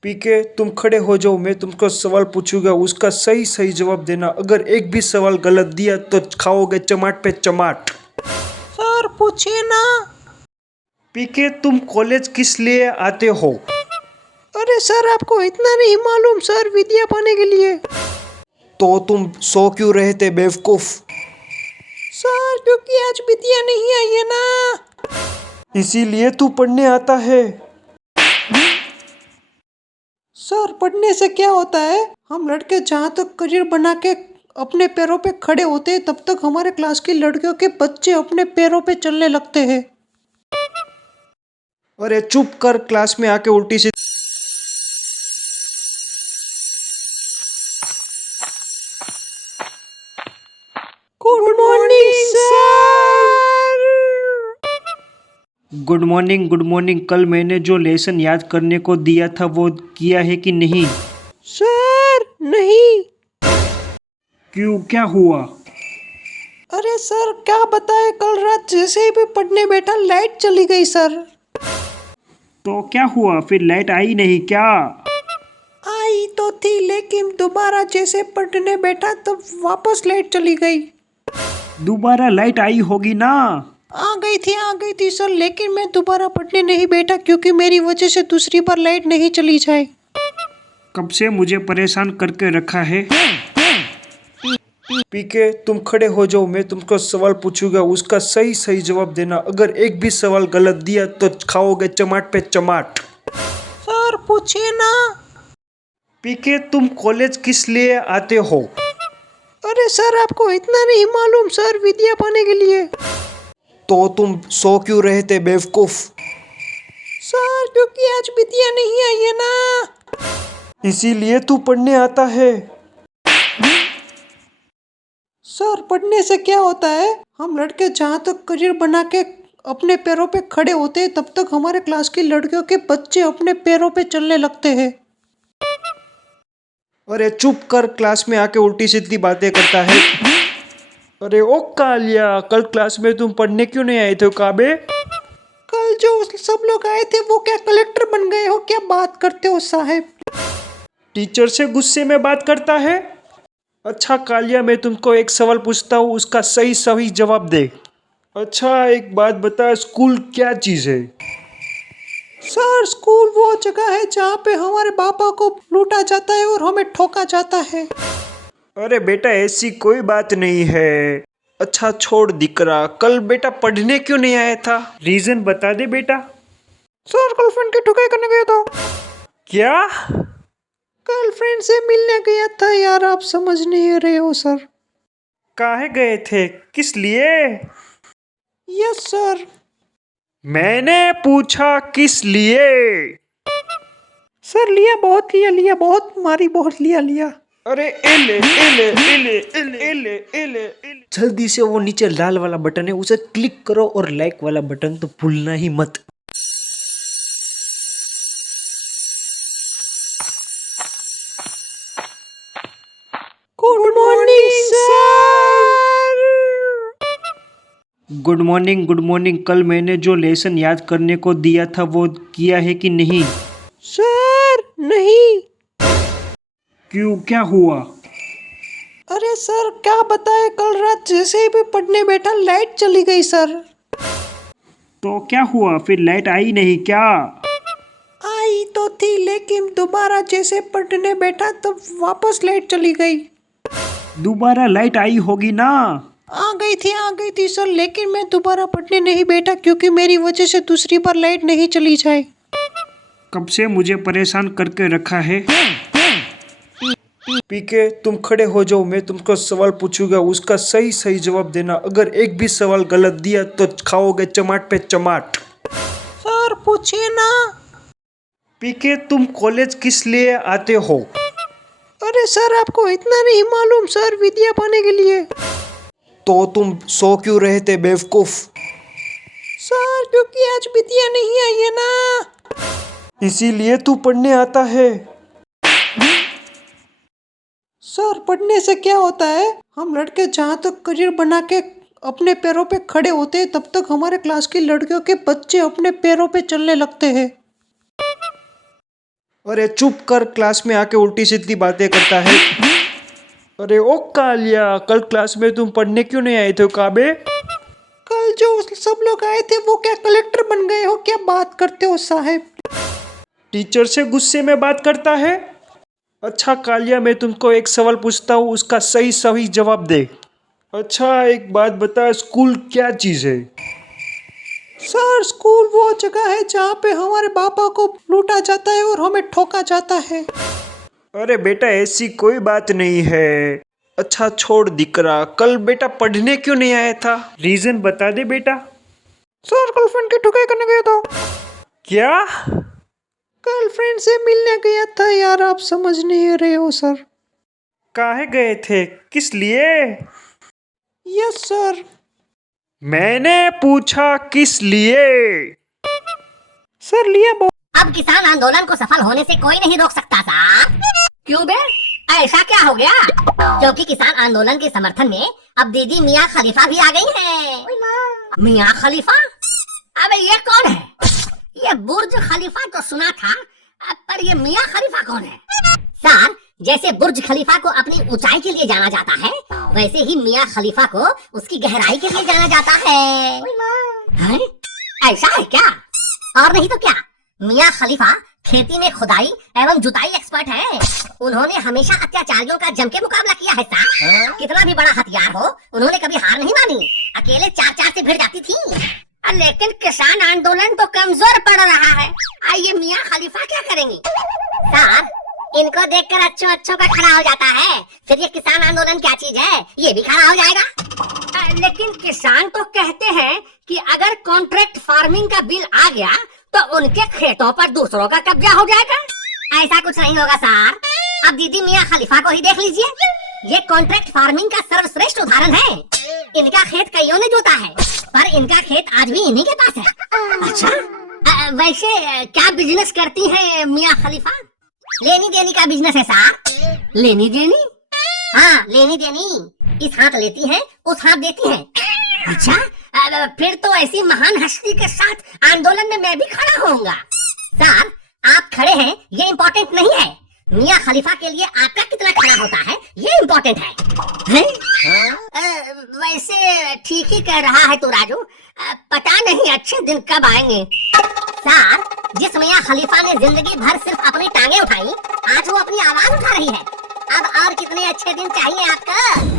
पीके तुम खड़े हो जाओ, मैं तुमको सवाल पूछूंगा, उसका सही सही जवाब देना। अगर एक भी सवाल गलत दिया तो खाओगे चमाट पे चमाट। सर पूछिए ना। पीके तुम कॉलेज किस लिए आते हो? अरे सर आपको इतना नहीं मालूम सर, विद्या पाने के लिए। तो तुम सो क्यों रहे थे बेवकूफ? सर क्योंकि आज विद्या नहीं आई है ना। इसीलिए तू पढ़ने आता है। सर पढ़ने से क्या होता है, हम लड़के जहाँ तक करियर बना के अपने पैरों पे खड़े होते हैं तब तक हमारे क्लास की लड़कियों के बच्चे अपने पैरों पे चलने लगते हैं। अरे चुप कर, क्लास में आके उल्टी सी। Good morning sir. Good morning good morning. कल मैंने जो लेसन याद करने को दिया था वो किया है कि नहीं? सर नहीं। क्यों, क्या हुआ? अरे सर क्या बताए, कल रात जैसे ही मैं पढ़ने बैठा लाइट चली गई सर। तो क्या हुआ फिर, लाइट आई नहीं क्या? आई तो थी लेकिन दोबारा जैसे पढ़ने बैठा तो वापस लाइट चली गई। दोबारा लाइट आई होगी ना? आ गई थी सर, लेकिन मैं दोबारा पढ़ने नहीं बैठा क्योंकि मेरी वजह से दूसरी बार लाइट नहीं चली जाए। कब से मुझे परेशान करके रखा है। पीके तुम खड़े हो जाओ, मैं तुमको सवाल पूछूंगा, उसका सही सही जवाब देना। अगर एक भी सवाल गलत दिया तो खाओगे चमाट पे चमाट। सर पूछिए ना। पीके तुम कॉलेज किस लिए आते हो? अरे सर आपको इतना नहीं मालूम सर, विद्या पाने के लिए। तो तुम सो क्यों रहे थे बेवकूफ? सर क्योंकि आज विद्या नहीं आई है ना। इसीलिए तू पढ़ने आता है। सर पढ़ने से क्या होता है, हम लड़के जहाँ तक करियर बना के अपने पैरों पे खड़े होते हैं तब तक हमारे क्लास की लड़कियों के बच्चे अपने पैरों पे चलने लगते हैं। अरे चुप कर, क्लास में आके उल्टी सीधी बातें करता है। अरे ओ कालिया, कल क्लास में तुम पढ़ने क्यों नहीं आए थे काबे? कल जो सब लोग आए थे वो क्या कलेक्टर बन गए हो, क्या बात करते हो साहब। टीचर से गुस्से में बात करता है। अच्छा कालिया, मैं तुमको एक सवाल पूछता हूँ, उसका सही सही जवाब दे। अच्छा एक बात बता, स्कूल क्या चीज़ है? सर स्कूल वो जगह है जहाँ पे हमारे पापा को लूटा जाता है और हमें ठोका जाता है। अरे बेटा ऐसी कोई बात नहीं है। अच्छा छोड़ दिकरा, कल बेटा पढ़ने क्यों नहीं आया था? रीजन बता दे बेटा। सर गर्लफ्रेंड की ठुकाई करने गया था। क्या? गर्लफ्रेंड से मिलने गया था यार, आप समझ नहीं रहे हो सर। काहे गए थे, किस लिए? Yes sir. मैंने पूछा किस लिए? सर लिया बहुत मारी, बहुत लिया। अरे एले एले एले एले एले एले एले। जल्दी से वो नीचे लाल वाला बटन है उसे क्लिक करो और लाइक वाला बटन तो भूलना ही मत। Good morning sir. Good morning good morning. कल मैंने जो लेसन याद करने को दिया था वो किया है कि नहीं? सर नहीं। क्यों, क्या हुआ? अरे सर क्या बताए, कल रात जैसे ही मैं पढ़ने बैठा लाइट चली गई सर। तो क्या हुआ फिर लाइट आई नहीं क्या? आई तो थी लेकिन दोबारा जैसे पढ़ने बैठा तब वापस लाइट चली गई। दोबारा लाइट आई होगी ना? आ गई थी सर, लेकिन मैं दोबारा पढ़ने नहीं बैठा क्योंकि मेरी वजह से दूसरी बार लाइट नहीं चली जाए। कब से मुझे परेशान करके रखा है। पीके तुम खड़े हो जाओ, मैं तुमको सवाल पूछूंगा, उसका सही सही जवाब देना। अगर एक भी सवाल गलत दिया तो खाओगे चमाट पे चमाट। सर पूछिए ना। पीके तुम कॉलेज किस लिए आते हो? अरे सर आपको इतना नहीं मालूम सर, विद्या पाने के लिए। तो तुम सो क्यों रहे थे बेवकूफ? सर क्योंकि आज विद्या नहीं आई है ना। इसीलिए तू पढ़ने आता है। सर पढ़ने से क्या होता है, हम लड़के जहाँ तक करियर बना के अपने पैरों पे खड़े होते हैं तब तक हमारे क्लास की लड़कियों के बच्चे अपने पैरों पे चलने लगते हैं। अरे चुप कर, क्लास में आके उल्टी सीधी बातें करता है। अरे ओ कालिया, कल क्लास में तुम पढ़ने क्यों नहीं आए थे काबे? कल जो सब लोग आए थे वो क्या कलेक्टर बन गए हो? क्या बात करते हो साहब? टीचर से गुस्से में बात करता है। अच्छा कालिया, मैं तुमको एक सवाल पूछता हूँ, उसका सही सही जवाब दे। अच्छा एक बात बता, स्कूल क्या चीज़ है? सर स्कूल वो जगह है जहाँ पे हमारे पापा को लूटा जाता है और हमें ठोका जाता है। अरे बेटा ऐसी कोई बात नहीं है। अच्छा छोड़ दिकरा, कल बेटा पढ़ने क्यों नहीं आया था? रीजन बता दे बेटा। सर गर्लफ्रेंड की ठुकाई करने गया था। क्या? गर्लफ्रेंड से मिलने गया था यार, आप समझ नहीं रहे हो सर। काहे गए थे, किस लिए? Yes sir. मैंने पूछा किस लिए? सर लिया बहुत। अब किसान आंदोलन को सफल होने से कोई नहीं रोक सकता साहब। क्यों बे, ऐसा क्या हो गया? क्योंकि किसान आंदोलन के समर्थन में अब दीदी मियाँ खलीफा भी आ गई हैं। मियाँ खलीफा? अबे ये कौन है? ये बुर्ज खलीफा तो सुना था, पर ये मियाँ खलीफा कौन है? सर जैसे बुर्ज खलीफा को अपनी ऊंचाई के लिए जाना जाता है, वैसे ही मियाँ खलीफा को उसकी गहराई के लिए जाना जाता है। हैं? ऐसा है क्या? और नहीं तो क्या, मियाँ खलीफा खेती में खुदाई एवं जुताई एक्सपर्ट हैं। उन्होंने हमेशा अत्याचारियों का जम के मुकाबला किया है साहब। कितना भी बड़ा हथियार हो, उन्होंने कभी हार नहीं मानी। अकेले 4-4 से भिड़ जाती थी। लेकिन किसान आंदोलन तो कमजोर पड़ रहा है, आइए मियाँ खलीफा क्या करेंगी? सर इनको देखकर अच्छों का खड़ा हो जाता है, फिर ये किसान आंदोलन क्या चीज है, ये भी खड़ा हो जाएगा। लेकिन किसान तो कहते हैं कि अगर कॉन्ट्रैक्ट फार्मिंग का बिल आ गया तो उनके खेतों पर दूसरों का कब्जा हो जाएगा। ऐसा कुछ नहीं होगा सर, अब दीदी मियाँ खलीफा को ही देख लीजिए। ये कॉन्ट्रैक्ट फार्मिंग का सर्वश्रेष्ठ उदाहरण है। इनका खेत कईयों ने जोता है, पर इनका खेत आज भी इन्हीं के पास है। अच्छा वैसे क्या बिजनेस करती है मियाँ खलीफा? लेनी देनी का बिजनेस है साहब। लेनी देनी? हाँ लेनी देनी, इस हाथ लेती है उस हाथ देती है। अच्छा फिर तो ऐसी महान हस्ती के साथ आंदोलन में मैं भी खड़ा होऊंगा। सर आप खड़े हैं ये इम्पोर्टेंट नहीं है, मियाँ खलीफा के लिए आपका कितना खड़ा होता है ये इम्पोर्टेंट है? वैसे ठीक ही कह रहा है तू राजू, पता नहीं अच्छे दिन कब आएंगे। सर जिस मियाँ खलीफा ने जिंदगी भर सिर्फ अपनी टांगे उठाई, आज वो अपनी आवाज उठा रही है। अब और कितने अच्छे दिन चाहिए आपका?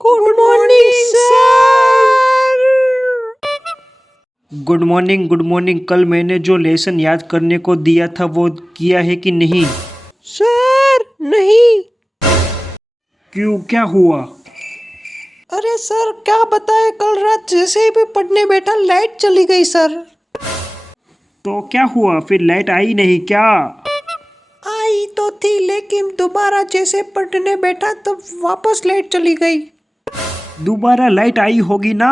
Good morning sir. Good morning good morning. कल मैंने जो लेसन याद करने को दिया था वो किया है कि नहीं? सर नहीं। क्यों, क्या हुआ? अरे सर क्या बताए, कल रात जैसे ही मैं पढ़ने बैठा लाइट चली गई सर। तो क्या हुआ फिर लाइट आई नहीं क्या? आई तो थी लेकिन दोबारा जैसे पढ़ने बैठा तब वापस लाइट चली गई। दोबारा लाइट आई होगी ना?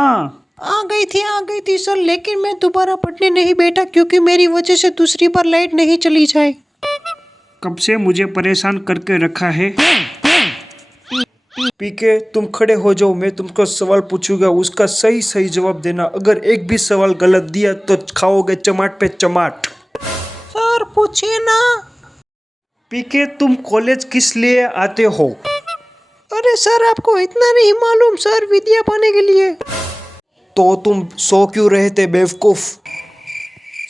आ गई थी सर, लेकिन मैं दोबारा पढ़ने नहीं बैठा क्योंकि मेरी वजह से दूसरी बार लाइट नहीं चली जाए। कब से मुझे परेशान करके रखा है। पीके तुम खड़े हो जाओ, मैं तुमको सवाल पूछूंगा, उसका सही सही जवाब देना। अगर एक भी सवाल गलत दिया तो खाओगे चमाट पे चमाट। सर पूछिए ना। पीके तुम कॉलेज किस लिए आते हो? अरे सर आपको इतना नहीं मालूम सर, विद्या पाने के लिए। तो तुम सो क्यों रहे थे बेवकूफ?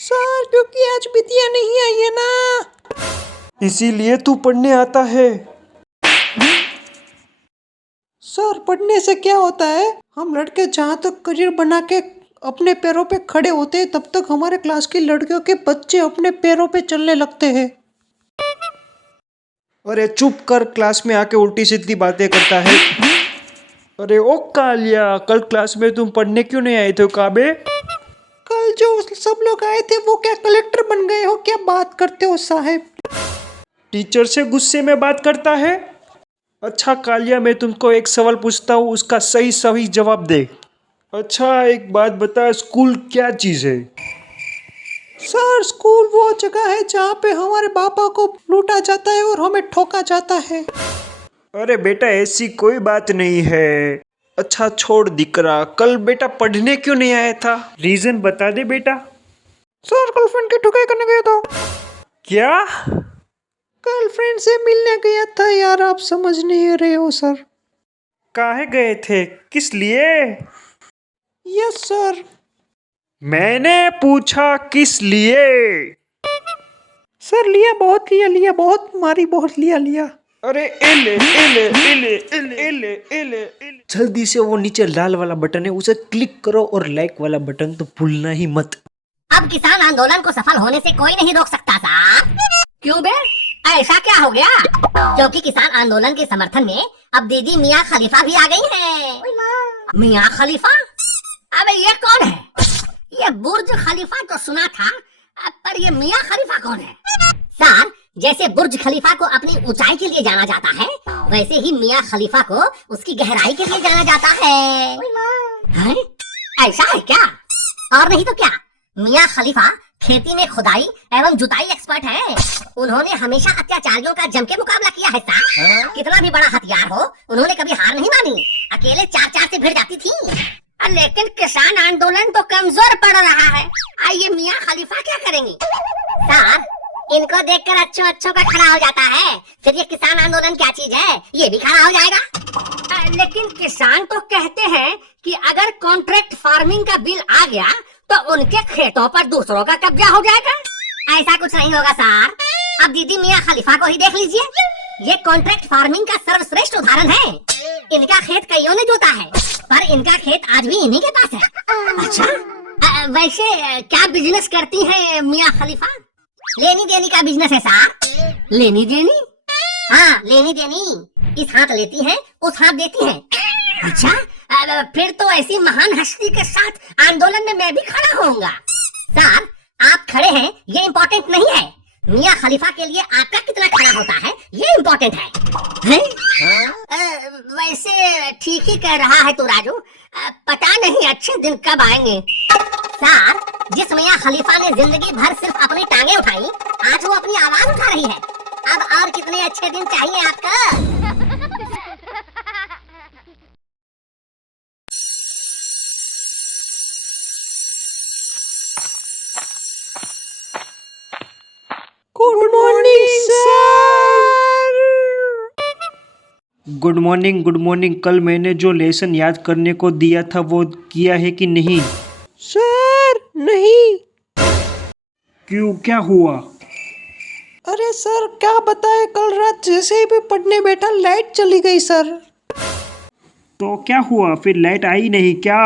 सर क्योंकि आज विद्या नहीं आई है ना। इसीलिए तू पढ़ने आता है? सर पढ़ने से क्या होता है, हम लड़के जहाँ तक करियर बना के अपने पैरों पे खड़े होते हैं तब तक हमारे क्लास की लड़कियों के बच्चे अपने पैरों पे चलने लगते हैं। अरे चुप कर, क्लास में आके उल्टी सीधी बातें करता है। अरे ओ कालिया, कल क्लास में तुम पढ़ने क्यों नहीं आए थे काबे? कल जो सब लोग आए थे वो क्या कलेक्टर बन गए हो? क्या बात करते हो साहब? टीचर से गुस्से में बात करता है? अच्छा कालिया, मैं तुमको एक सवाल पूछता हूँ, उसका सही सही जवाब दे। अच्छा एक बात बता, स्कूल क्या चीज़ है? सर स्कूल वो जगह है जहाँ पे हमारे पापा को लूटा जाता है और हमें ठोका जाता है। अरे बेटा ऐसी कोई बात नहीं है। अच्छा छोड़ दिकरा, कल बेटा पढ़ने क्यों नहीं आया था? रीजन बता दे बेटा। सर गर्लफ्रेंड की ठुकाई करने गया था। क्या? गर्लफ्रेंड से मिलने गया था यार, आप समझ नहीं रहे हो सर। काहे गए थे, किस लिए? Yes sir. मैंने पूछा किस लिए? सर लिया बहुत, लिया बहुत, मारी बहुत, लिया। अरे एले एले एले एले एले एले एले। जल्दी से वो नीचे लाल वाला बटन है उसे क्लिक करो और लाइक वाला बटन तो भूलना ही मत। अब किसान आंदोलन को सफल होने से कोई नहीं रोक सकता साहब। क्यों बे, ऐसा क्या हो गया? क्योंकि किसान आंदोलन के समर्थन में अब दीदी मियाँ खलीफा भी आ गई है। मियाँ खलीफा? अबे ये कौन है? ये बुर्ज खलीफा तो सुना था, पर ये मियाँ खलीफा कौन है? सर जैसे बुर्ज खलीफा को अपनी ऊंचाई के लिए जाना जाता है, वैसे ही मियाँ खलीफा को उसकी गहराई के लिए जाना जाता है। हैं? ऐसा है क्या? और नहीं तो क्या, मियाँ खलीफा खेती में खुदाई एवं जुताई एक्सपर्ट हैं। उन्होंने हमेशा अत्याचारियों का जम के मुकाबला किया है साहब। कितना भी बड़ा हथियार हो, उन्होंने कभी हार नहीं मानी। अकेले 4-4 से भिड़ जाती थी। लेकिन किसान आंदोलन तो कमजोर पड़ रहा है, आइए मियाँ खलीफा क्या करेंगी? सर इनको देखकर अच्छों का खड़ा हो जाता है, फिर ये किसान आंदोलन क्या चीज है, ये भी खड़ा हो जाएगा। लेकिन किसान तो कहते हैं कि अगर कॉन्ट्रैक्ट फार्मिंग का बिल आ गया तो उनके खेतों पर दूसरों का कब्जा हो जाएगा। ऐसा कुछ नहीं होगा सर, अब दीदी मियाँ खलीफा को ही देख लीजिए। ये कॉन्ट्रैक्ट फार्मिंग का सर्वश्रेष्ठ उदाहरण है। इनका खेत कईयों ने जोता है, पर इनका खेत आज भी इन्हीं के पास है। अच्छा वैसे क्या बिजनेस करती है मियाँ खलीफा? लेनी देनी का बिजनेस है साहब। लेनी देनी? हाँ लेनी देनी, इस हाथ लेती है उस हाथ देती है। अच्छा फिर तो ऐसी महान हस्ती के साथ आंदोलन में मैं भी खड़ा होऊंगा। सर आप खड़े हैं ये इम्पोर्टेंट नहीं है, मियाँ खलीफा के लिए आपका कितना खड़ा होता है ये इम्पोर्टेंट है? वैसे ठीक ही कह रहा है तू राजू, पता नहीं अच्छे दिन कब आएंगे। सर जिस मियाँ खलीफा ने जिंदगी भर सिर्फ अपनी टांगे उठाई, आज वो अपनी आवाज उठा रही है। अब और कितने अच्छे दिन चाहिए आपका? Good morning sir. Good morning, कल मैंने जो लेसन याद करने को दिया था वो किया है कि नहीं? सर नहीं। क्यों, क्या हुआ? अरे सर क्या बताए, कल रात जैसे ही मैं पढ़ने बैठा लाइट चली गई सर। तो क्या हुआ, फिर लाइट आई नहीं क्या?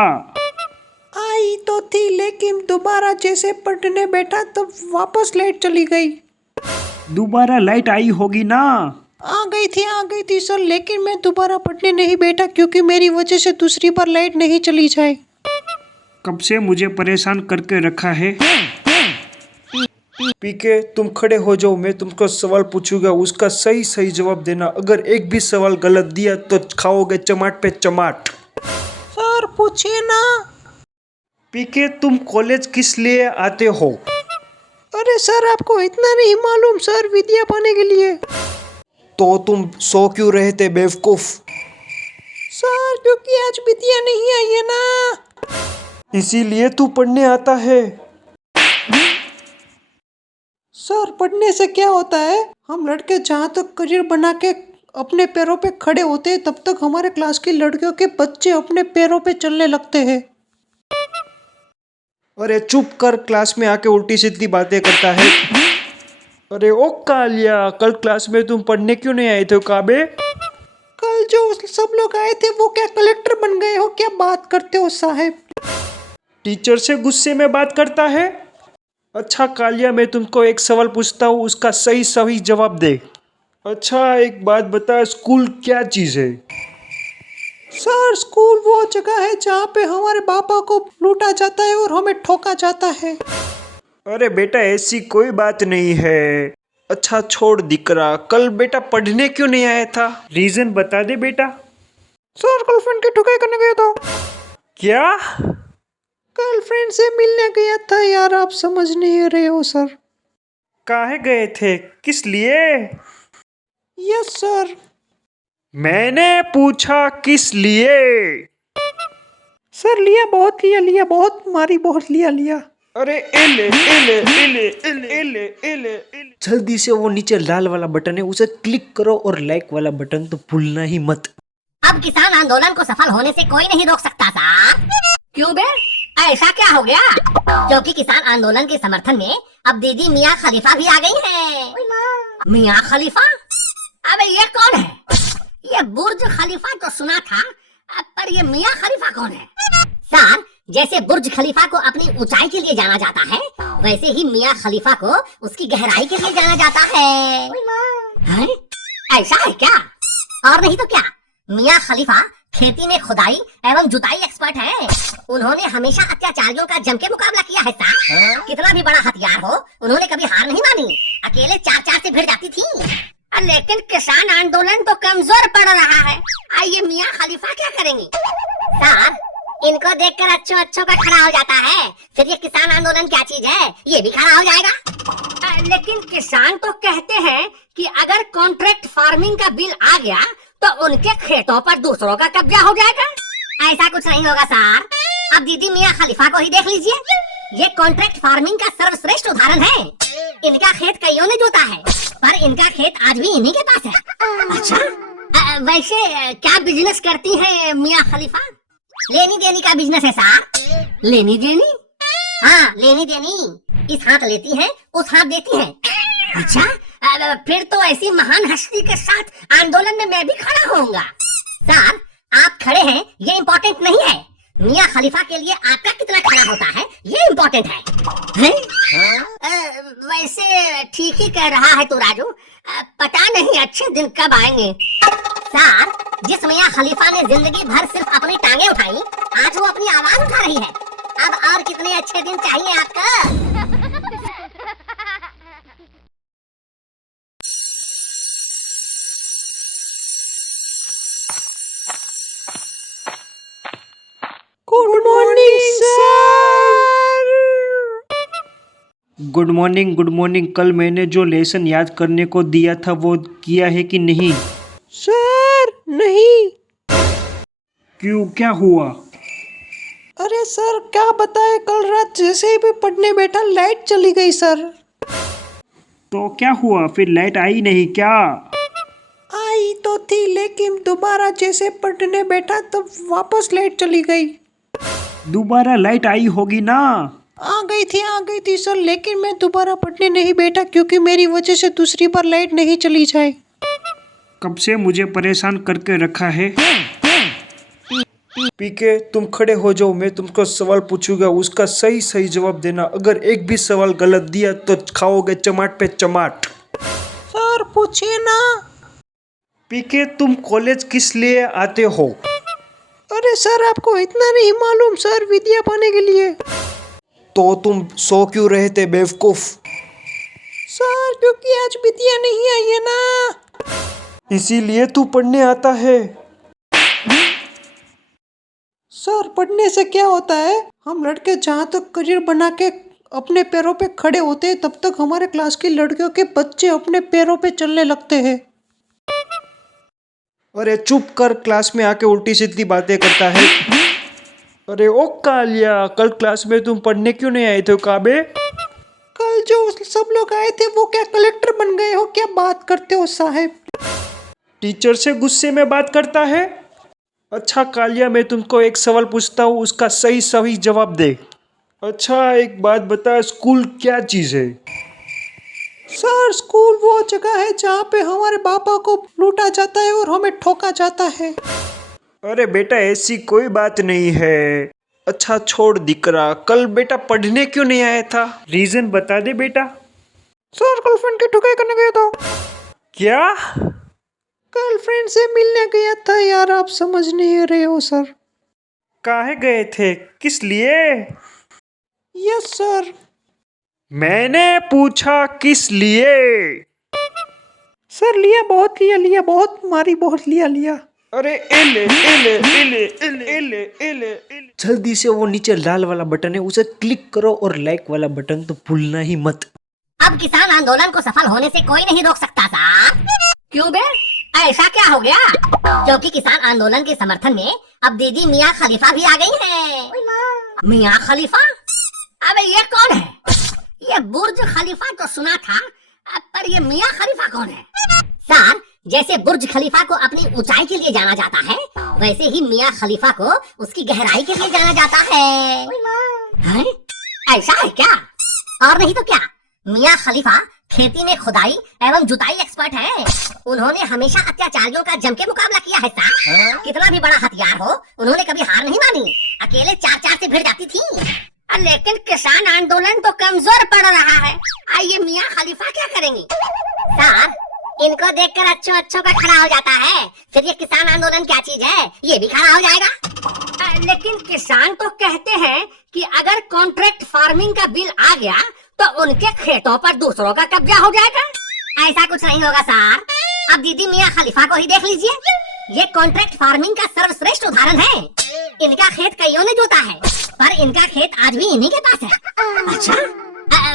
आई तो थी लेकिन दोबारा जैसे पढ़ने बैठा तब वापस लाइट चली गई। दोबारा लाइट आई होगी ना? आ गई थी सर, लेकिन मैं दोबारा पढ़ने नहीं बैठा क्योंकि मेरी वजह से दूसरी बार लाइट नहीं चली जाए। कब से मुझे परेशान करके रखा है। पीके तुम खड़े हो जाओ, मैं तुमको सवाल पूछूंगा, उसका सही सही जवाब देना। अगर एक भी सवाल गलत दिया तो खाओगे चमाट पे चमाट। सर पूछिए ना। पीके तुम कॉलेज किस लिए आते हो? अरे सर आपको इतना नहीं मालूम सर, विद्या पाने के लिए। तो तुम सो क्यों रहे थे बेवकूफ? सर क्योंकि आज विद्या नहीं आई है ना। इसीलिए तू पढ़ने आता है? सर पढ़ने से क्या होता है, हम लड़के जहाँ तक करियर बना के अपने पैरों पे खड़े होते हैं तब तक हमारे क्लास की लड़कियों के बच्चे अपने पैरों पे चलने लगते हैं। अरे चुप कर, क्लास में आके उल्टी सीधी बातें करता है। अरे ओ कालिया, कल क्लास में तुम पढ़ने क्यों नहीं आए थे काबे? कल जो सब लोग आए थे वो क्या कलेक्टर बन गए हो? क्या बात करते हो साहब? टीचर से गुस्से में बात करता है। अच्छा कालिया, मैं तुमको एक सवाल पूछता हूँ, उसका सही सही जवाब दे। अच्छा एक बात बता, स्कूल क्या चीज़ है? सर स्कूल वो जगह है जहाँ पे हमारे पापा को लूटा जाता है और हमें ठोका जाता है। अरे बेटा ऐसी कोई बात नहीं है। अच्छा छोड़ दिकरा, कल बेटा पढ़ने क्यों नहीं आया था? रीजन बता दे बेटा। सर गर्लफ्रेंड की ठुकाई करने गया था। क्या? गर्लफ्रेंड से मिलने गया था यार, आप समझ नहीं रहे हो सर। काहे गए थे, किस लिए? Yes sir. मैंने पूछा किस लिए? सर लिया बहुत मारी, बहुत लिया। अरे एले एले एले एले एले एले एले। जल्दी से वो नीचे लाल वाला बटन है उसे क्लिक करो और लाइक वाला बटन तो भूलना ही मत। अब किसान आंदोलन को सफल होने से कोई नहीं रोक सकता साहब। क्यों बे, ऐसा क्या हो गया? क्योंकि किसान आंदोलन के समर्थन में अब दीदी मियाँ खलीफा भी आ गई हैं। मियाँ खलीफा? अबे ये कौन है? ये बुर्ज खलीफा तो सुना था, पर ये मियाँ खलीफा कौन है? सर जैसे बुर्ज खलीफा को अपनी ऊंचाई के लिए जाना जाता है, वैसे ही मियाँ खलीफा को उसकी गहराई के लिए जाना जाता है। हैं? ऐसा है क्या? और नहीं तो क्या, मियाँ खलीफा खेती में खुदाई एवं जुताई एक्सपर्ट हैं। उन्होंने हमेशा अत्याचारियों का जम के मुकाबला किया है साहब। कितना भी बड़ा हथियार हो, उन्होंने कभी हार नहीं मानी। अकेले 4-4 से भिड़ जाती थी। लेकिन किसान आंदोलन तो कमजोर पड़ रहा है। आइए मियाँ खलीफा क्या करेंगी? सर इनको देखकर अच्छों का खड़ा हो जाता है, फिर ये किसान आंदोलन क्या चीज है ये भी खड़ा हो जाएगा। लेकिन किसान तो कहते हैं कि अगर कॉन्ट्रैक्ट फार्मिंग का बिल आ गया तो उनके खेतों पर दूसरों का कब्जा हो जाएगा। ऐसा कुछ नहीं होगा सर। अब दीदी मियाँ खलीफा को ही देख लीजिए, ये कॉन्ट्रैक्ट फार्मिंग का सर्वश्रेष्ठ उदाहरण है। इनका खेत कईयों ने जोता है, पर इनका खेत आज भी इन्हीं के पास है। अच्छा वैसे क्या बिजनेस करती है मियाँ खलीफा? लेनी देनी का बिजनेस है साहब। लेनी देनी? हाँ लेनी देनी। इस हाथ लेती है, उस हाथ देती है। अच्छा फिर तो ऐसी महान हस्ती के साथ आंदोलन में मैं भी खड़ा होऊंगा। सर आप खड़े हैं ये इम्पोर्टेंट नहीं है, मियाँ खलीफा के लिए आपका कितना खड़ा होता है ये इम्पोर्टेंट है? वैसे ठीक ही कह रहा है तू राजू, पता नहीं अच्छे दिन कब आएंगे। सर जिस मियाँ खलीफा ने जिंदगी भर सिर्फ अपनी टांगे उठाई, आज वो अपनी आवाज उठा रही है। अब और कितने अच्छे दिन चाहिए आपका? Good morning sir. Good morning. कल मैंने जो लेसन याद करने को दिया था वो किया है कि नहीं? सर नहीं। क्यों, क्या हुआ? अरे सर क्या बताए, कल रात जैसे ही मैं पढ़ने बैठा लाइट चली गई सर। तो क्या हुआ फिर, लाइट आई नहीं क्या? आई तो थी लेकिन दोबारा जैसे पढ़ने बैठा तब वापस लाइट चली गई। दोबारा लाइट आई होगी ना? आ गई थी सर, लेकिन मैं दोबारा पढ़ने नहीं बैठा क्योंकि मेरी वजह से दूसरी बार लाइट नहीं चली जाए। कब से मुझे परेशान करके रखा है। पीके तुम खड़े हो जाओ, मैं तुमको सवाल पूछूंगा, उसका सही सही जवाब देना। अगर एक भी सवाल गलत दिया तो खाओगे चमाट पे चमाट। सर पूछिए ना। पीके तुम कॉलेज किस लिए आते हो? अरे सर आपको इतना नहीं मालूम सर, विद्या पाने के लिए। तो तुम सो क्यों रहे थे बेवकूफ? सर क्योंकि आज विद्या नहीं आई है ना, इसीलिए तू पढ़ने आता है। सर पढ़ने से क्या होता है, हम लड़के जहाँ तक करियर बना के अपने पैरों पे खड़े होते हैं तब तक हमारे क्लास की लड़कियों के बच्चे अपने पैरों पे चलने लगते हैं। अरे चुप कर, क्लास में आके उल्टी सीधी बातें करता है। अरे ओ कालिया, कल क्लास में तुम पढ़ने क्यों नहीं आए थे काबे? कल जो सब लोग आए थे वो क्या कलेक्टर बन गए हो? क्या बात करते हो साहब? टीचर से गुस्से में बात करता है। अच्छा कालिया, मैं तुमको एक सवाल पूछता हूँ, उसका सही सही जवाब दे। अच्छा एक बात बता, स्कूल क्या चीज़ है? सर स्कूल वो जगह है जहाँ पे हमारे पापा को लूटा जाता है और हमें ठोका जाता है। अरे बेटा ऐसी कोई बात नहीं है। अच्छा छोड़ दिकरा, कल बेटा पढ़ने क्यों नहीं आया था? रीजन बता दे बेटा। सर गर्लफ्रेंड की ठुकाई करने गया था। क्या? गर्लफ्रेंड से मिलने गया था यार, आप समझ नहीं रहे हो सर। काहे गए थे, किस लिए? Yes sir. मैंने पूछा किस लिए? सर लिया बहुत मारी, बहुत लिया। अरे एले एले एले एले एले एले एले। जल्दी से वो नीचे लाल वाला बटन है उसे क्लिक करो और लाइक वाला बटन तो भूलना ही मत। अब किसान आंदोलन को सफल होने से कोई नहीं रोक सकता साहब। क्यों बे, ऐसा क्या हो गया? क्योंकि किसान आंदोलन के समर्थन में अब दीदी मियाँ खलीफा भी आ गई है। मियाँ खलीफा? अबे ये कौन है? ये बुर्ज खलीफा तो सुना था, पर ये मियाँ खलीफा कौन है? सर जैसे बुर्ज खलीफा को अपनी ऊंचाई के लिए जाना जाता है, वैसे ही मियाँ खलीफा को उसकी गहराई के लिए जाना जाता है। हैं? ऐसा है क्या? और नहीं तो क्या, मियाँ खलीफा खेती में खुदाई एवं जुताई एक्सपर्ट है। उन्होंने हमेशा अत्याचारियों का जम के मुकाबला किया है साहब। कितना भी बड़ा हथियार हो, उन्होंने कभी हार नहीं मानी। अकेले 4-4 से भिड़ जाती थी। लेकिन किसान आंदोलन तो कमजोर पड़ रहा है। आइए मियाँ खलीफा क्या करेंगी? सर इनको देखकर अच्छों का खड़ा हो जाता है, फिर ये किसान आंदोलन क्या चीज है ये भी खड़ा हो जाएगा। लेकिन किसान तो कहते हैं कि अगर कॉन्ट्रैक्ट फार्मिंग का बिल आ गया तो उनके खेतों पर दूसरों का कब्जा हो जाएगा। ऐसा कुछ नहीं होगा सर। अब दीदी मियाँ खलीफा को ही देख लीजिए, ये कॉन्ट्रैक्ट फार्मिंग का सर्वश्रेष्ठ उदाहरण है। इनका खेत कईयों ने जोता है, पर इनका खेत आज भी इन्हीं के पास है। अच्छा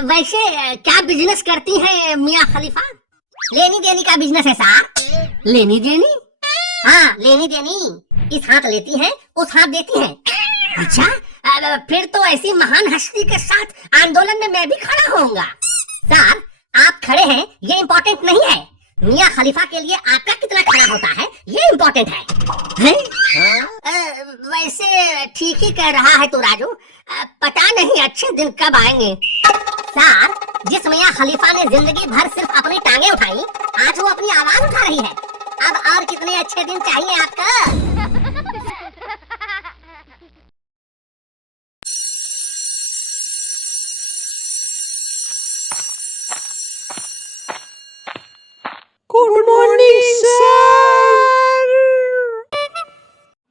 वैसे क्या बिजनेस करती है मियाँ खलीफा? लेनी देनी का बिजनेस है साहब। लेनी देनी? हाँ लेनी देनी, इस हाथ लेती है उस हाथ देती है। अच्छा फिर तो ऐसी महान हस्ती के साथ आंदोलन में मैं भी खड़ा होऊंगा। सर आप खड़े हैं ये इम्पोर्टेंट नहीं है, मियाँ खलीफा के लिए आपका कितना खड़ा होता है ये इम्पोर्टेंट है? वैसे ठीक ही कह रहा है तू राजू, पता नहीं अच्छे दिन कब आएंगे। सर जिस मियाँ खलीफा ने जिंदगी भर सिर्फ अपनी टांगे उठाई, आज वो अपनी आवाज उठा रही है। अब और कितने अच्छे दिन चाहिए आपका? Good morning sir.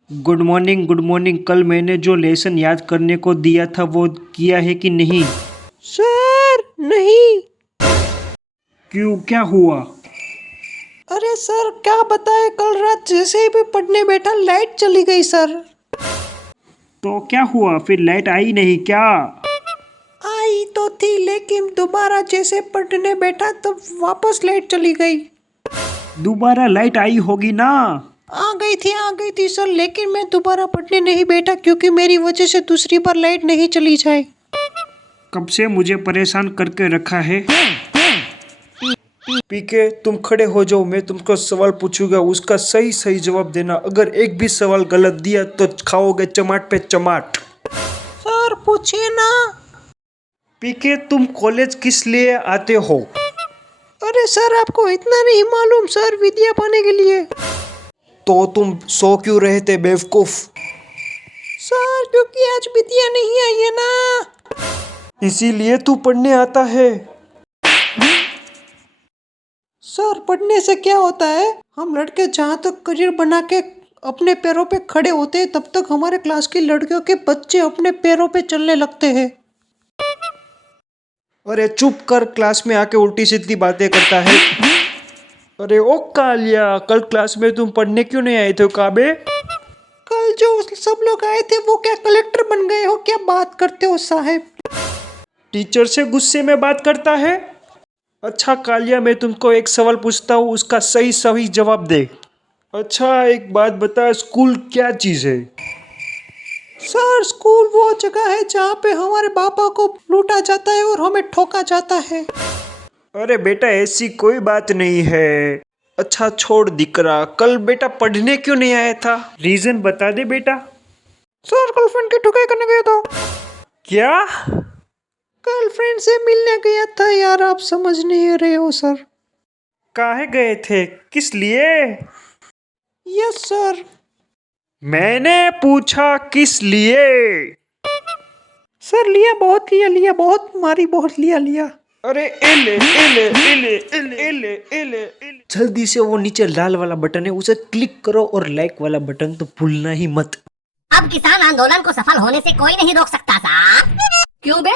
Good morning. कल मैंने जो लेसन याद करने को दिया था वो किया है कि नहीं? सर नहीं। क्यों, क्या हुआ? अरे सर क्या बताए, कल रात जैसे ही भी पढ़ने बैठा लाइट चली गई सर। तो क्या हुआ फिर, लाइट आई नहीं क्या? आई तो थी लेकिन दोबारा जैसे पढ़ने बैठा तो वापस लाइट चली गई। दोबारा लाइट आई होगी ना? आ गई थी सर, लेकिन मैं दोबारा पढ़ने नहीं बैठा क्योंकि मेरी वजह से दूसरी बार लाइट नहीं चली जाए। कब से मुझे परेशान करके रखा है। पीके तुम खड़े हो जाओ, मैं तुमको सवाल पूछूंगा, उसका सही सही जवाब देना। अगर एक भी सवाल गलत दिया तो खाओगे चमाट पे चमाट। सर पूछिए ना। पीके तुम कॉलेज किस लिए आते हो? अरे सर आपको इतना नहीं मालूम सर, विद्या पाने के लिए। तो तुम सो क्यों रहे थे बेवकूफ? सर क्योंकि आज विद्या नहीं आई है ना, इसीलिए तू पढ़ने आता है। सर पढ़ने से क्या होता है, हम लड़के जहाँ तक करियर बना के अपने पैरों पे खड़े होते हैं तब तक हमारे क्लास की लड़कियों के बच्चे अपने पैरों पे चलने लगते हैं। अरे चुप कर, क्लास में आके उल्टी सीधी बातें करता है। अरे ओ कालिया, कल क्लास में तुम पढ़ने क्यों नहीं आए थे काबे? कल जो सब लोग आए थे वो क्या कलेक्टर बन गए हो? क्या बात करते हो साहब? टीचर से गुस्से में बात करता है। अच्छा कालिया, मैं तुमको एक सवाल पूछता हूँ, उसका सही सही जवाब दे। अच्छा एक बात बता, स्कूल क्या चीज़ है? सर स्कूल वो जगह है जहाँ पे हमारे पापा को लूटा जाता है और हमें ठोका जाता है। अरे बेटा ऐसी कोई बात नहीं है। अच्छा छोड़ दिकरा, कल बेटा पढ़ने क्यों नहीं आया था? रीजन बता दे बेटा। सर गर्लफ्रेंड की ठुकाई करने गया था। क्या? गर्लफ्रेंड से मिलने गया था यार, आप समझ नहीं रहे हो सर। काहे गए थे, किस लिए? Yes sir. मैंने पूछा किस लिए? सर लिया बहुत मारी, बहुत लिया। अरे एले एले एले एले एले एले एले। जल्दी से वो नीचे लाल वाला बटन है उसे क्लिक करो और लाइक वाला बटन तो भूलना ही मत। अब किसान आंदोलन को सफल होने से कोई नहीं रोक सकता साहब। क्यों बे,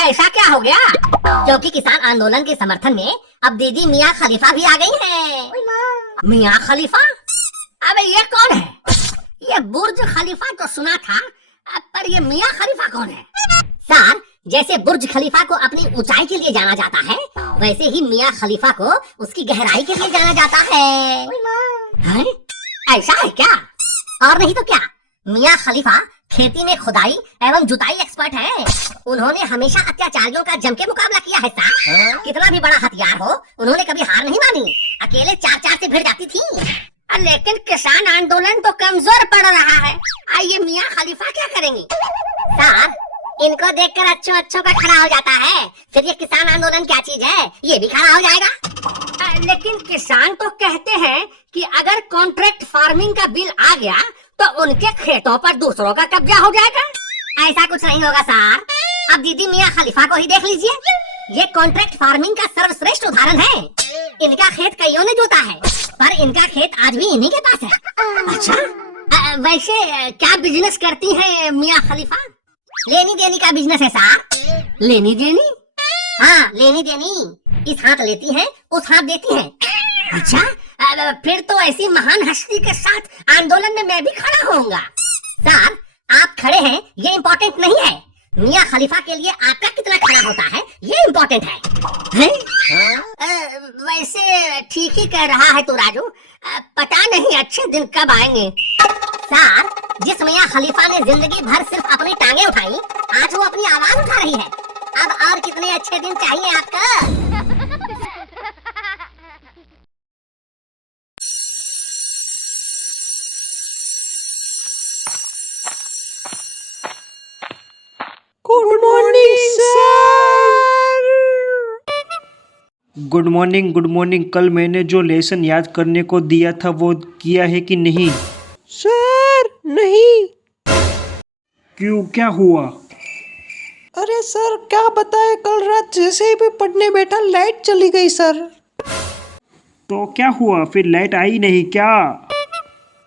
ऐसा क्या हो गया? क्योंकि किसान आंदोलन के समर्थन में अब दीदी मियाँ खलीफा भी आ गई है। मियाँ खलीफा? अबे ये कौन है? ये बुर्ज खलीफा तो सुना था, पर ये मियाँ खलीफा कौन है? सर, जैसे बुर्ज खलीफा को अपनी ऊंचाई के लिए जाना जाता है, वैसे ही मियाँ खलीफा को उसकी गहराई के लिए जाना जाता है। हैं? ऐसा है क्या? और नहीं तो क्या, मियाँ खलीफा खेती में खुदाई एवं जुताई एक्सपर्ट हैं। उन्होंने हमेशा अत्याचारियों का जम के मुकाबला किया है साहब। कितना भी बड़ा हथियार हो, उन्होंने कभी हार नहीं मानी। अकेले 4-4 से भिड़ जाती थी। लेकिन किसान आंदोलन तो कमजोर पड़ रहा है। आइए मियाँ खलीफा क्या करेंगी? सर, इनको देखकर अच्छों का खड़ा हो जाता है, फिर ये किसान आंदोलन क्या चीज है, ये भी खड़ा हो जाएगा। लेकिन किसान तो कहते हैं कि अगर कॉन्ट्रैक्ट फार्मिंग का बिल आ गया तो उनके खेतों पर दूसरों का कब्जा हो जाएगा। ऐसा कुछ नहीं होगा सर। अब दीदी मियाँ खलीफा को ही देख लीजिए। ये कॉन्ट्रैक्ट फार्मिंग का सर्वश्रेष्ठ उदाहरण है। इनका खेत कईयों ने जोता है, पर इनका खेत आज भी इन्हीं के पास है। अच्छा, वैसे क्या बिजनेस करती है मियाँ खलीफा? लेनी देनी का बिजनेस है साहब। लेनी देनी? हाँ, लेनी देनी। इस हाथ लेती है, उस हाथ देती है। अच्छा, फिर तो ऐसी महान हस्ती के साथ आंदोलन में मैं भी खड़ा होऊंगा। सर, आप खड़े हैं ये इम्पोर्टेंट नहीं है, मियाँ खलीफा के लिए आपका कितना खड़ा होता है ये इम्पोर्टेंट है? वैसे ठीक ही कह रहा है तू राजू। पता नहीं अच्छे दिन कब आएंगे। सर, जिस मियाँ खलीफा ने जिंदगी भर सिर्फ अपनी टांगे उठाई, आज वो अपनी आवाज उठा रही है। अब और कितने अच्छे दिन चाहिए आपका? Good morning sir. Good morning. कल मैंने जो लेसन याद करने को दिया था वो किया है कि नहीं? सर नहीं। क्यों, क्या हुआ? अरे सर क्या बताए, कल रात जैसे ही मैं पढ़ने बैठा लाइट चली गई सर। तो क्या हुआ फिर, लाइट आई नहीं क्या?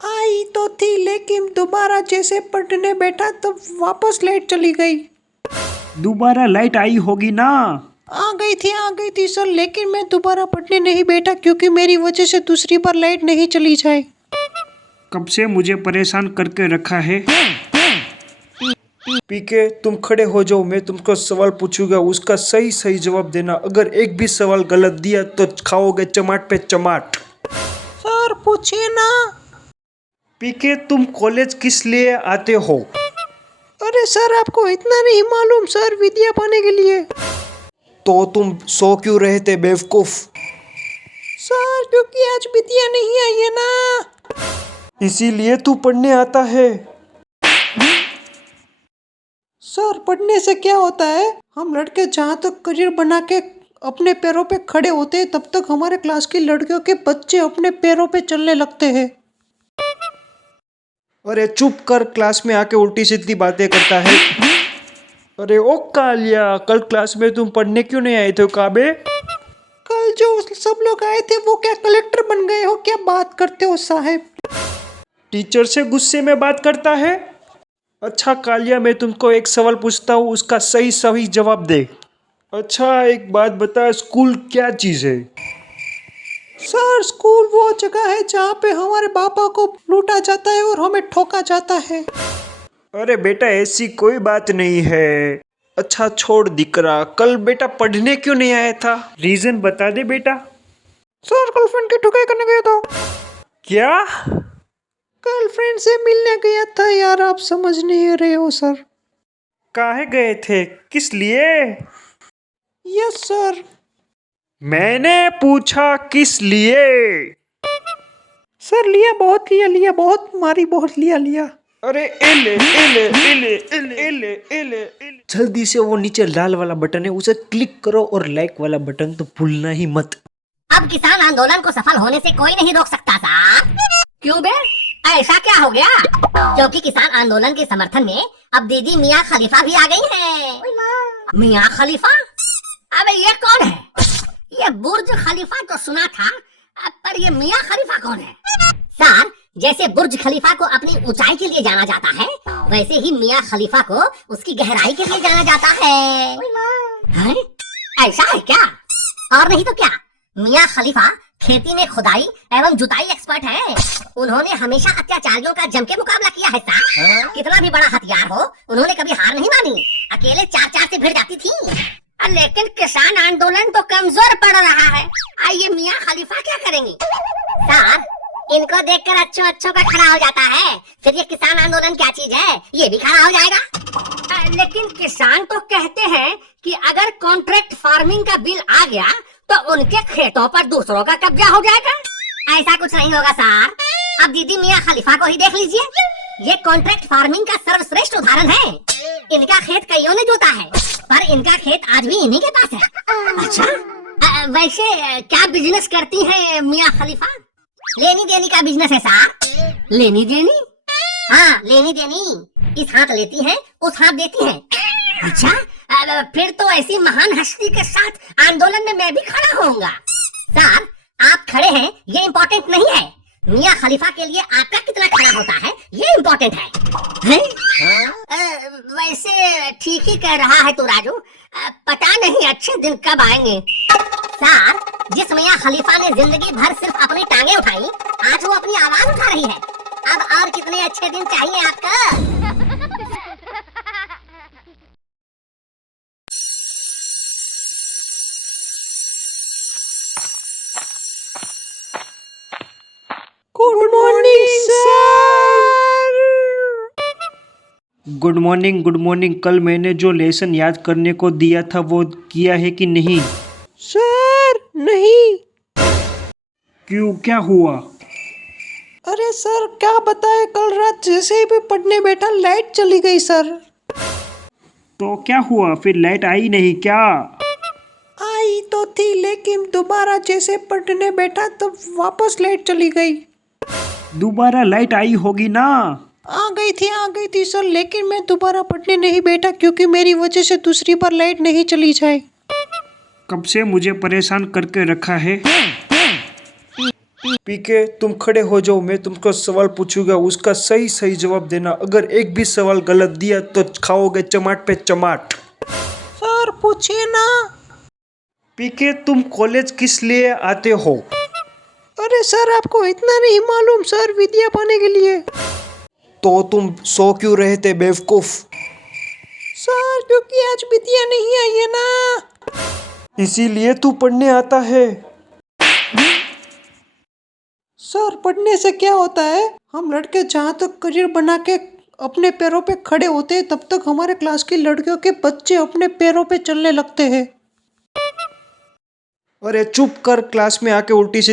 आई तो थी, लेकिन दोबारा जैसे पढ़ने बैठा तब वापस लाइट चली गई। दोबारा लाइट आई होगी ना? आ गई थी सर, लेकिन मैं दोबारा पढ़ने नहीं बैठा क्योंकि मेरी वजह से दूसरी बार लाइट नहीं चली जाए। कब से मुझे परेशान करके रखा है। पीके तुम खड़े हो जाओ, मैं तुमको सवाल पूछूंगा, उसका सही सही जवाब देना। अगर एक भी सवाल गलत दिया तो खाओगे चमाट पे चमाट। सर पूछिए ना। पीके तुम कॉलेज किस लिए आते हो? अरे सर आपको इतना नहीं मालूम सर, विद्या पाने के लिए। तो तुम सो क्यों रहे थे बेवकूफ? सर क्योंकि आज विद्या नहीं आई है ना, इसीलिए तू पढ़ने आता है। सर पढ़ने से क्या होता है, हम लड़के जहाँ तक करियर बना के अपने पैरों पे खड़े होते हैं तब तक हमारे क्लास की लड़कियों के बच्चे अपने पैरों पे चलने लगते हैं। अरे चुप कर, क्लास में आके उल्टी सीधी बातें करता है। अरे ओ कालिया, कल क्लास में तुम पढ़ने क्यों नहीं आए थे काबे? कल जो सब लोग आए थे वो क्या कलेक्टर बन गए हो, क्या बात करते हो साहब? टीचर से गुस्से में बात करता है। अच्छा कालिया, मैं तुमको एक सवाल पूछता हूँ, उसका सही सही जवाब दे। अच्छा एक बात बता, स्कूल क्या चीज़ है? सर स्कूल वो जगह है जहाँ पे हमारे पापा को लूटा जाता है और हमें ठोका जाता है। अरे बेटा ऐसी कोई बात नहीं है। अच्छा छोड़ दिकरा, कल बेटा पढ़ने क्यों नहीं आया था? रीजन बता दे बेटा। सर गर्लफ्रेंड की ठुकाई करने गया था। क्या? गर्लफ्रेंड से मिलने गया था यार, आप समझ नहीं रहे हो सर। काहे गए थे, किस लिए? Yes sir. मैंने पूछा किस लिए? सर लिया बहुत, लिया बहुत, मारी बहुत, लिया। अरे एले एले एले एले एले एले एले। जल्दी से वो नीचे लाल वाला बटन है उसे क्लिक करो और लाइक वाला बटन तो भूलना ही मत। अब किसान आंदोलन को सफल होने से कोई नहीं रोक सकता साहब। क्यों बे, ऐसा क्या हो गया? क्योंकि किसान आंदोलन के समर्थन में अब दीदी मियाँ खलीफा भी आ गई है। मियाँ खलीफा? अबे ये कौन है? ये बुर्ज खलीफा तो सुना था, पर ये मियाँ खलीफा कौन है? सर, जैसे बुर्ज खलीफा को अपनी ऊंचाई के लिए जाना जाता है, वैसे ही मियाँ खलीफा को उसकी गहराई के लिए जाना जाता है। हैं? ऐसा है क्या? और नहीं तो क्या, मियाँ खलीफा खेती में खुदाई एवं जुताई एक्सपर्ट हैं। उन्होंने हमेशा अत्याचारियों का जम के मुकाबला किया है साहब। कितना भी बड़ा हथियार हो, उन्होंने कभी हार नहीं मानी। अकेले 4-4 से भिड़ जाती थी। लेकिन किसान आंदोलन तो कमजोर पड़ रहा है। आइए मियाँ खलीफा क्या करेंगी? साहब, इनको देखकर अच्छों का खड़ा हो जाता है, फिर ये किसान आंदोलन क्या चीज है, ये भी खड़ा हो जाएगा। लेकिन किसान तो कहते हैं कि अगर कॉन्ट्रैक्ट फार्मिंग का बिल आ गया तो उनके खेतों पर दूसरों का कब्जा हो जाएगा। ऐसा कुछ नहीं होगा सर। अब दीदी मियाँ खलीफा को ही देख लीजिए, ये कॉन्ट्रैक्ट फार्मिंग का सर्वश्रेष्ठ उदाहरण है। इनका खेत कईयों ने जोता है, पर इनका खेत आज भी इन्हीं के पास है। अच्छा, वैसे क्या बिजनेस करती है मियाँ खलीफा? लेनी देनी का बिजनेस है साहब। लेनी देनी? हाँ, लेनी देनी। इस हाथ लेती है, उस हाथ देती है। अच्छा, फिर तो ऐसी महान हस्ती के साथ आंदोलन में मैं भी खड़ा होऊंगा। सर, आप खड़े हैं ये इम्पोर्टेंट नहीं है, मियाँ खलीफा के लिए आपका कितना खड़ा होता है ये इम्पोर्टेंट है? वैसे ठीक ही कह रहा है तू राजू, पता नहीं अच्छे दिन कब आएंगे। सर, जिस मियाँ खलीफा ने जिंदगी भर सिर्फ अपनी टांगे उठाई, आज वो अपनी आवाज उठा रही है। अब और कितने अच्छे दिन चाहिए आपका? Good morning sir. Good morning good morning. कल मैंने जो लेसन याद करने को दिया था वो किया है कि नहीं? सर नहीं। क्यों, क्या हुआ? अरे सर क्या बताए, कल रात जैसे ही मैं पढ़ने बैठा लाइट चली गई सर। तो क्या हुआ, फिर लाइट आई नहीं क्या? आई तो थी, लेकिन दोबारा जैसे पढ़ने बैठा तो वापस लाइट चली गई। दोबारा लाइट आई होगी ना? आ गई थी सर, लेकिन मैं दोबारा पढ़ने नहीं बैठा क्योंकि मेरी वजह से दूसरी बार लाइट नहीं चली जाए। कब से मुझे परेशान करके रखा है। पीके तुम खड़े हो जाओ, मैं तुमको सवाल पूछूंगा, उसका सही सही जवाब देना। अगर एक भी सवाल गलत दिया तो खाओगे चमाट पे चमाट। सर पूछिए ना। पीके तुम कॉलेज किस लिए आते हो? अरे सर आपको इतना नहीं मालूम सर, विद्या पाने के लिए। तो तुम सो क्यों रहे थे बेवकूफ? सर क्योंकि आज विद्या नहीं आई है ना। इसीलिए तू पढ़ने आता है। सर पढ़ने से क्या होता है, हम लड़के जहाँ तक करियर बना के अपने पैरों पे खड़े होते हैं, तब तक हमारे क्लास की लड़कियों के बच्चे अपने पैरों पे चलने लगते हैं। अरे चुप कर, क्लास में आके उल्टी सी